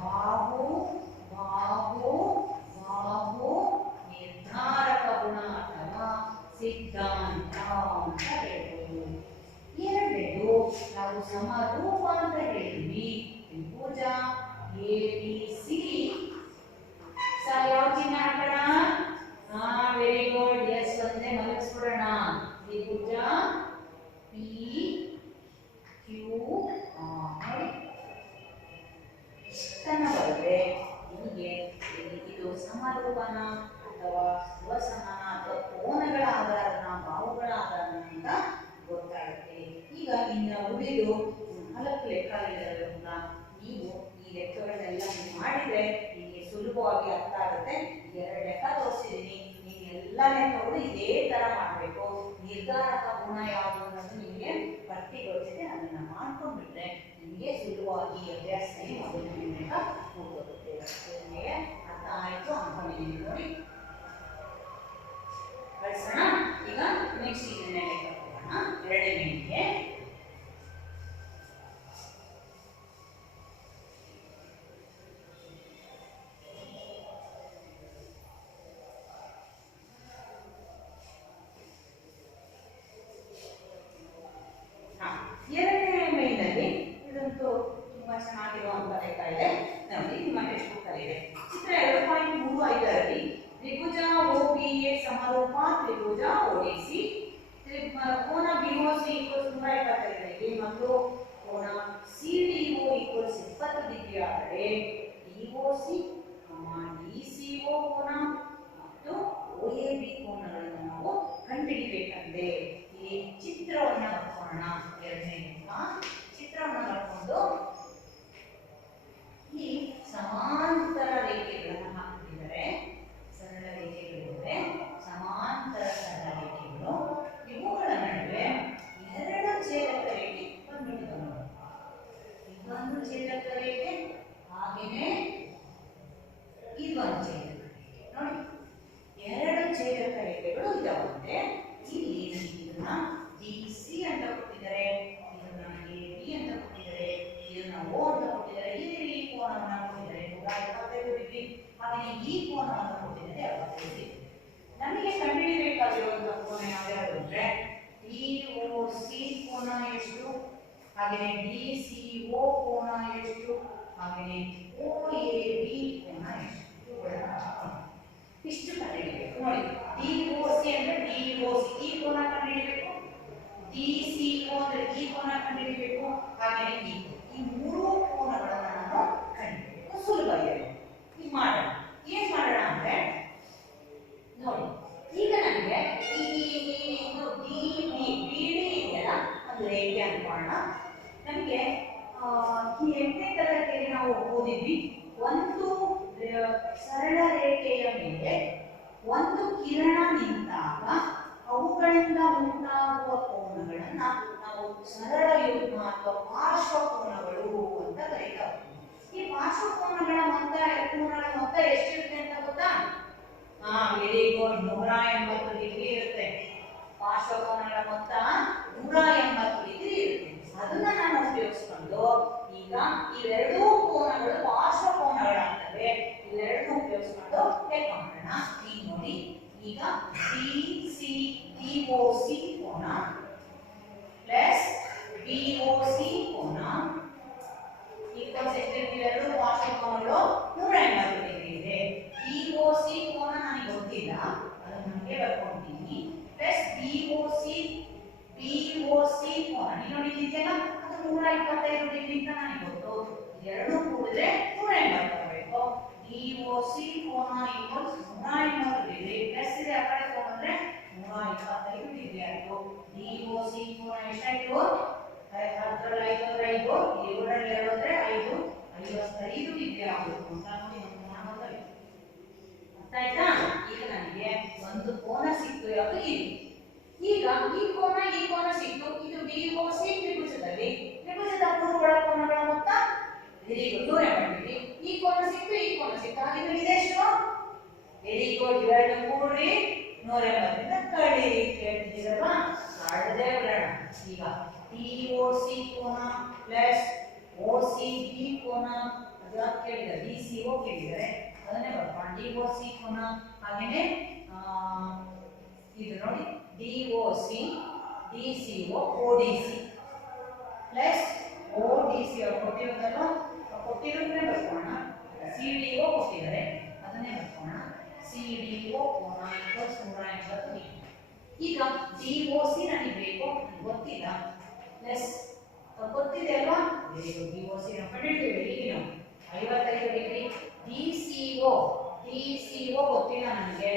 ಬಾಹು ಬಾಹು ಬಾಹು ನಿರ್ಧಾರಕ ಗುಣ ಅಥವಾ ಸಿದ್ಧಾಂತ ಅಂತ ಹೇಳ್ಬೋದು ಎರಡನೇದು ನಾವು ಸಮರೂಪ ಅಂತ ಹೇಳಿದ್ವಿ ತ್ರಿಭುಜ ಎ ಬಿ ಸಿ ಯಾವ ಚಿಹ್ನೆ ಹಾಕೋಣ ವೆರಿ ಗುಡ್ ಎಸ್ ಒಂದೇ ಮಲಗಿಸ್ಬಿಡೋಣ ತ್ರಿಭುಜ ಪಿ ಕ್ಯೂ ಆರ್ ಇಷ್ಟನ್ನ ಬರುತ್ತೆ ಹೀಗೆ ಇದು ಸಮರೂಪನ ಅಥವಾ ಸ್ವಸಮಾನ ಅಥವಾ ಕೋನಗಳ ಆಧಾರನ ಬಾಹುಗಳ ಆಧಾರನ ಅಂತ ಗೊತ್ತಾಗುತ್ತೆ ಈಗ ಇನ್ನ ಉಳಿದು 4 ಲೆಕ್ಕಗಳಿರೋದ್ರಿಂದ ನೀವು ಈ ಲೆಕ್ಕಗಳನ್ನೆಲ್ಲ ಮಾಡಿದ್ರೆ ನಿಮಗೆ ಸುಲಭವಾಗಿ ಅರ್ಥ ಆಗುತ್ತೆ 2 ಲೆಕ್ಕ ತೋರಿಸಿದ್ದೀನಿ ನೀವು ಎಲ್ಲ ಲೆಕ್ಕಗಳು ಇದೇ ತರ ಮಾಡಬೇಕು ನಿರ್ಧಾರಕ ಗುಣ ಯಾವುದು ಅನ್ನೋದು ನಿಮಗೆ ಪಟ್ಟಿಗೊಳಿಸಿದೆ ಅದನ್ನ ಮಾಡ್ಕೊಂಡ್ಬಿಟ್ರೆ ನಿಮಗೆ ಸುಲಭವಾಗಿ ಅಭ್ಯಾಸ ಮೊದಲನೇ ಲೆಕ್ಕ ಹೋಗುತ್ತೆ ನಿಮಗೆ ಅರ್ಥ ಆಯ್ತು ಅನ್ಕೊಂಡಿದ್ದೀನಿ ನೋಡಿ ಕಳಿಸೋಣ ಈಗ ನೆಕ್ಸ್ಟ್ ಇದನ್ನೇ ಲೆಕ್ಕ ಹೋಗೋಣ ಎರಡನೇಗೆ ಎರಡನೇ ಮೇಲಿನಲ್ಲಿ ಇದಂತೂ ತುಂಬಾ ಚೆನ್ನಾಗಿರುವಂತ ಲೆಕ್ಕ ಇದೆ ನೋಡಿ ನಿಮ್ಮ ಟೆಕ್ಸ್ಟ್ ಬುಕ್ ಅಲ್ಲಿ ಇದೆ ಚಿತ್ರ 2.35ರಲ್ಲಿ ತ್ರಿಭುಜ OBA ಸಮರೂಪ ತ್ರಿಭುಜ ODC ಕೋನ BOC = 125 ಡಿಗ್ರಿ ಮತ್ತು ಕೋನ CDO = 20 ಡಿಗ್ರಿ ಆದರೆ DOC DCO ಕೋನ ಮತ್ತು OAB ಕೋನಗಳನ್ನು ನಾವು ಕಂಡುಹಿಡಿಯಬೇಕಂತೆ ಈ ಚಿತ್ರವನ್ನು ಬರ್ಕೋಣ ಎರಡನೇ ಚಿತ್ರವನ್ನು ಬರ್ಕೊಂಡು ಈ ಸಮಾಂತರ ರೇಖೆಗಳನ್ನು ಹಾಕಿದ್ದಾರೆ ಸರಳ ರೇಖೆಗಳಿವೆ ಸಮಾಂತರ ಸರಳ ರೇಖೆಗಳು ಇವುಗಳ ನಡುವೆ ಎರಡು ಛೇದಕ ರೇಖೆ ಹಾಗೆಯೇ DCO ಕೋನ ಎಷ್ಟು, ಹಾಗೆಯೇ OAB ಕೋನ ಎಷ್ಟು, ಇಷ್ಟು ಕಂಡುಹಿಡಿಯಬೇಕು. ನೋಡಿ DOC ಅಂದ್ರೆ DOC ಈ ಕೋನ ಕಂಡುಹಿಡಿಯಬೇಕು, DCO ಅಂದ್ರೆ ಈ ಕೋನ ಕಂಡುಹಿಡಿಯಬೇಕು, ಹಾಗೆಯೇ ಈ ಮೂರು ಕೋನಗಳನ್ನು ನಾನು ಕಂಡುಹಿಡಿಯಬೇಕು. ಸುಲಭ ಇದೆ. ಈಗ ಮಾಡೋಣ. ಏನ್ ಮಾಡೋಣ ಅಂದ್ರೆ ನೋಡಿ, ಈಗ ನನಗೆ ಇದು BD ಇದೆಯಲ್ಲ ಒಂದು ರೇಖೆ ಅನ್ಕೊಳ್ಳೋಣ. ನಮಗೆ ಈ 8ನೇ ತರಗತಿಯಲ್ಲಿ ನಾವು ಓದಿದ್ವಿ, ಒಂದು ಸರಳ ರೇಖೆಯ ಮೇಲೆ ಒಂದು ಕಿರಣ ನಿಂತಾಗ ಅವುಗಳಿಂದ ಉಂಟಾಗುವ ಕೋನಗಳನ್ನ ನಾವು ಸರಳ ಯುಗ್ಮ ಅಥವಾ ಪಾರ್ಶ್ವ ಕೋನಗಳು ಅಂತ ಕರೀತಾರೆ. ಈ ಪಾರ್ಶ್ವ ಕೋನಗಳ ಮೊತ್ತ ಎಷ್ಟಿರುತ್ತೆ ಅಂತ ಗೊತ್ತಾ? ವೆರಿ ಗುಡ್, 180 ಡಿಗ್ರಿ ಇರುತ್ತೆ. ಪಾರ್ಶ್ವ ಕೋನಗಳ ಮೊತ್ತ 180 ಡಿಗ್ರಿ ಇರುತ್ತೆ. ಅದನ್ನ ನಾನು ಉಪಯೋಗಿಸ್ಕೊಂಡು ಈಗ ಇವೆರಡೂ ಕೋನಗಳು ಪಾರ್ಶ್ವ ಕೋನಗಳಾಗ್ತವೆ. ಇವೆರಡನ್ನೂ ಉಪಯೋಗಿಸ್ಕೊಂಡು ಲೆಕ್ಕ ಮಾಡೋಣ. ಈಗ ನೋಡಿ, ಈಗ DOC ಕೋನ ಪ್ಲಸ್ BOC ಕೋನ ಈಕ್ವಲ್ಸ್ ಎಷ್ಟಿರುತ್ತೆ? ಇವೆರಡೂ ಪಾರ್ಶ್ವ ಕೋನಗಳು 180 ಡಿಗ್ರಿ ಇದೆ. DOC ಕೋನ ನನಗೆ ಗೊತ್ತಿಲ್ಲ, ಅದನ್ನು ನನಗೆ ಬರ್ಕೊಳ್ತೀನಿ. ಪ್ಲಸ್ BOC ಕೋನ ನೀವು ನೋಡಿದ್ದೀಯಲ್ಲ, ಅದು 125 ಡಿಗ್ರಿ ಅಂತ ನನಗೆ ಗೊತ್ತು. ಎರಡು ಕೂಡಿದ್ರೆ 180 ಬರಬೇಕು. DOC ಕೋನ ಈಕ್ವಲ್ಸ್ 180 ಡಿಗ್ರಿ ಪ್ಲಸ್ ಇದೆ ಆ ಕಡೆ ಕೋನ ಅಂದ್ರೆ 125 ಡಿಗ್ರಿ ಆಯ್ತು. DOC ಕೋನ ಎಷ್ಟಾಯ್ತು? 10 5 7 ಅಂದ್ರೆ 5 55 ಡಿಗ್ರಿ ಆಗುತ್ತೆ ಅಂತ ನೋಡಿ ನಮಗೆ ಅರ್ಥ ಆಯ್ತಾ? ಈಗ ನನಗೆ ಒಂದು ಕೋನ ಸಿಕ್ತು, ಯಾವುದು ಇದು. ಈಗ ಈ ಕೋನ ಸಿಕ್ತು. ಇದು DOC ತ್ರಿಭುಜದಲ್ಲಿ ತ್ರಿಭುಜದ ಮೂರು ಒಳಕೋನಗಳ ಮೊತ್ತ ವೆರಿ ಗುಡ್ 180 ಡಿಗ್ರಿ. ಈ ಕೋನ ಸಿಕ್ತು. ಹಾಗಿದ್ರೆ ಇದೆಷ್ಟು? ವೆರಿ ಗುಡ್, ಇವೆರಡು ಕೂಡಿ 180 ಇಂದ ಕಳೀರಿ ಕೇಳ್ತಿದ್ದೀರಲ್ವಾ? ಕಳೆದೇ ಬಿಡೋಣ. ಈಗ DOC ಕೋನ ಪ್ಲಸ್ OCB ಕೋನ, ಅದು ಕೇಳಿದ್ದಾರೆ, DCO ಕೇಳಿದ್ದಾರೆ, ಅದನ್ನೇ ಬರ್ಕೊಂಡು DOC ಕೋನ. ಹಾಗೇನೆ ಇದು ನೋಡಿ DOC DCO ODC plus ODC ಕೊಟ್ಟಿರೋದಲ್ವಾ, ಕೊಟ್ಟಿರೋದನ್ನೇ ಬರ್ಕೋಣ. CDO ಕೊಟ್ಟಿದ್ದಾರೆ, ಅದನ್ನೇ ಬರ್ಕೋಣ. CDO ಕೋನ ಈಕ್ವಲ್ಸ್ 180 ಡಿಗ್ರಿ. ಈಗ DOC ನನಗೆ ಬೇಕು, ಗೊತ್ತಿಲ್ಲ, ಪ್ಲಸ್ ಗೊತ್ತಿದೆ ಅಲ್ವಾ? DOC ನಾವು ಕಂಡುಹಿಡಿತೀವಿ. ಈಗ ನಾವು 55 ಡಿಗ್ರಿ. DCO ಗೊತ್ತಿಲ್ಲ ನನಗೆ,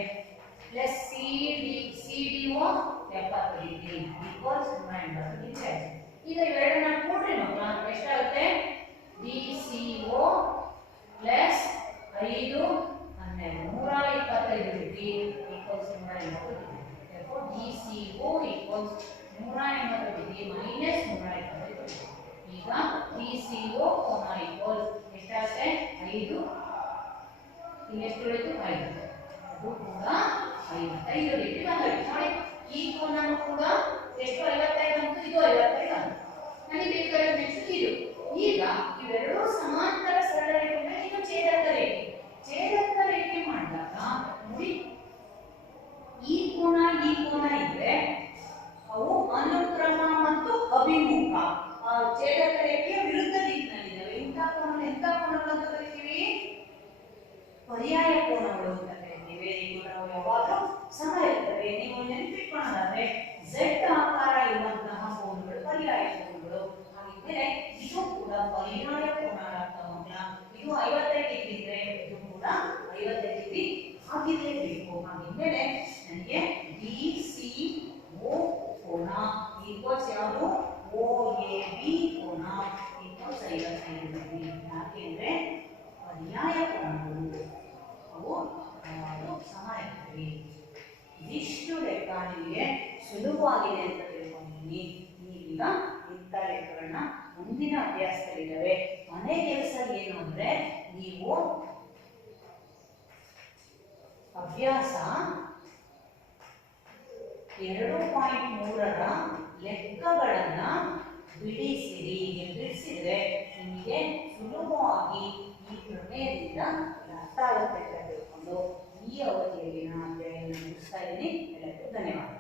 plus CDO 70 degree equals 180 degree ಆಯ್ತು. ಈಗ ಇವೆರಡನ್ನ ಕೂಡ್ರಿ ಮಕ್ಕಳ ಎಷ್ಟಾಗುತ್ತೆ? DCO plus 5 12 125 degree equals 180 degree. therefore DCO equals 180 degree minus 125 degree. ಈಗ DCO ಕೋನ ಈಕ್ವಲ್ಸ್ ಎಷ್ಟಾಗುತ್ತೆ? 5 ಇಲ್ಲಿ ಎಷ್ಟು ಉಳಿತು? 5. ಅದು ಕೂಡ 55 ಡಿಗ್ರಿ ಬಂದಿದೆ. ನೋಡಿ ಈ ಕೋನನು ಕೂಡ ಎಷ್ಟು 55 ಅಂತ, ಇದು 55 ಅಂತ. ನನಗೆ ಬೇಕಾದ ನೆಕ್ಸ್ಟ್ ಇದು. ಈಗ ಇವೆರಡೂ ಸಮಾಂತರ ಸರಳ ರೇಖೆ, ಇದು ಛೇದಕ ರೇಖೆ. ಛೇದಕ ರೇಖೆ ಮಾಡಿದಾಗ ನೋಡಿ, ಈ ಕೋನ ಇದ್ರೆ ಅವು ಅನುಕ್ರಮ ಮತ್ತು ಅಭಿಮುಖ ಛೇದಕ ರೇಖೆಯ ವಿರುದ್ಧ ದಿಕ್ಕಿನಲ್ಲಿದ್ದಾವೆ. ಇಂಥ ಕೋನ ಎಂಥ ಕೋನಗಳು ಅಂತ ಕರಿತೀವಿ? ಪರ್ಯಾಯ ಕೋನಗಳು ಅಂತ ಕರಿತೀವಿ. ನಾವು ಯಾವಾಗಲೂ ಸಮ ಇರ್ತವೆ. ನೀವು ನೆನಪಿಟ್ಕೊಳ್ಳೋದಾದ್ರೆ Z ಆಕಾರ ಇರುವಂತಹ ಕೋನಗಳು ಪರ್ಯಾಯ ಕೋನಗಳು. ಹಾಗಿದ್ದರೆ ಇದು ಕೂಡ ಪರ್ಯಾಯ ಕೋನ ಆಗ್ತಾವಲ್ಲ. ಇದು 55 ಡಿಗ್ರಿ ಇದ್ರೆ ಇದು ಕೂಡ 55 ಡಿಗ್ರಿ ಆಗಿರಲೇಬೇಕು. ಹಾಗಿದ್ದರೆ ನನಗೆ DCO ಕೋನ ಈಕ್ವಲ್ಸ್ ಯಾವುದು? OAB ಕೋನ ಈಕ್ವಲ್ಸ್ 55 ಡಿಗ್ರಿ. ಯಾಕೆಂದ್ರೆ ಪರ್ಯಾಯ ಕೋನಗಳು ಅವು ಯಾವಾಗಲೂ ಸಮ ಇರ್ತವೆ. ಇದಿಷ್ಟು ಲೆಕ್ಕ ನಿಮಗೆ ಸುಲಭವಾಗಿದೆ ಅಂತ ತಿಳ್ಕೊಂಡಿದ್ದೀನಿ. ನೀವೀಗ ಇಂಥ ಲೆಕ್ಕಗಳನ್ನ ಮುಂದಿನ ಅಭ್ಯಾಸದಲ್ಲಿದ್ದಾವೆ. ಮನೆ ಕೆಲಸ ಏನು ಅಂದ್ರೆ, ನೀವು ಅಭ್ಯಾಸ 2.3ರ ಲೆಕ್ಕಗಳನ್ನ ಬಿಡಿಸಿರಿ. ಬಿಡಿಸಿದ್ರೆ ನಿಮಗೆ ಸುಲಭವಾಗಿ ಈ ಪ್ರಮೇಯದಿಂದ ಅರ್ಥ ಆಗುತ್ತೆ ಅಂತ ತಿಳ್ಕೊಂಡು ಈ ಅವಧಿಯಲ್ಲಿ ನಾನು ಅಧ್ಯಯನ ಮುಗಿಸ್ತಾ ಇದ್ದೀನಿ. ಎಲ್ಲರಿಗೂ ಧನ್ಯವಾದ.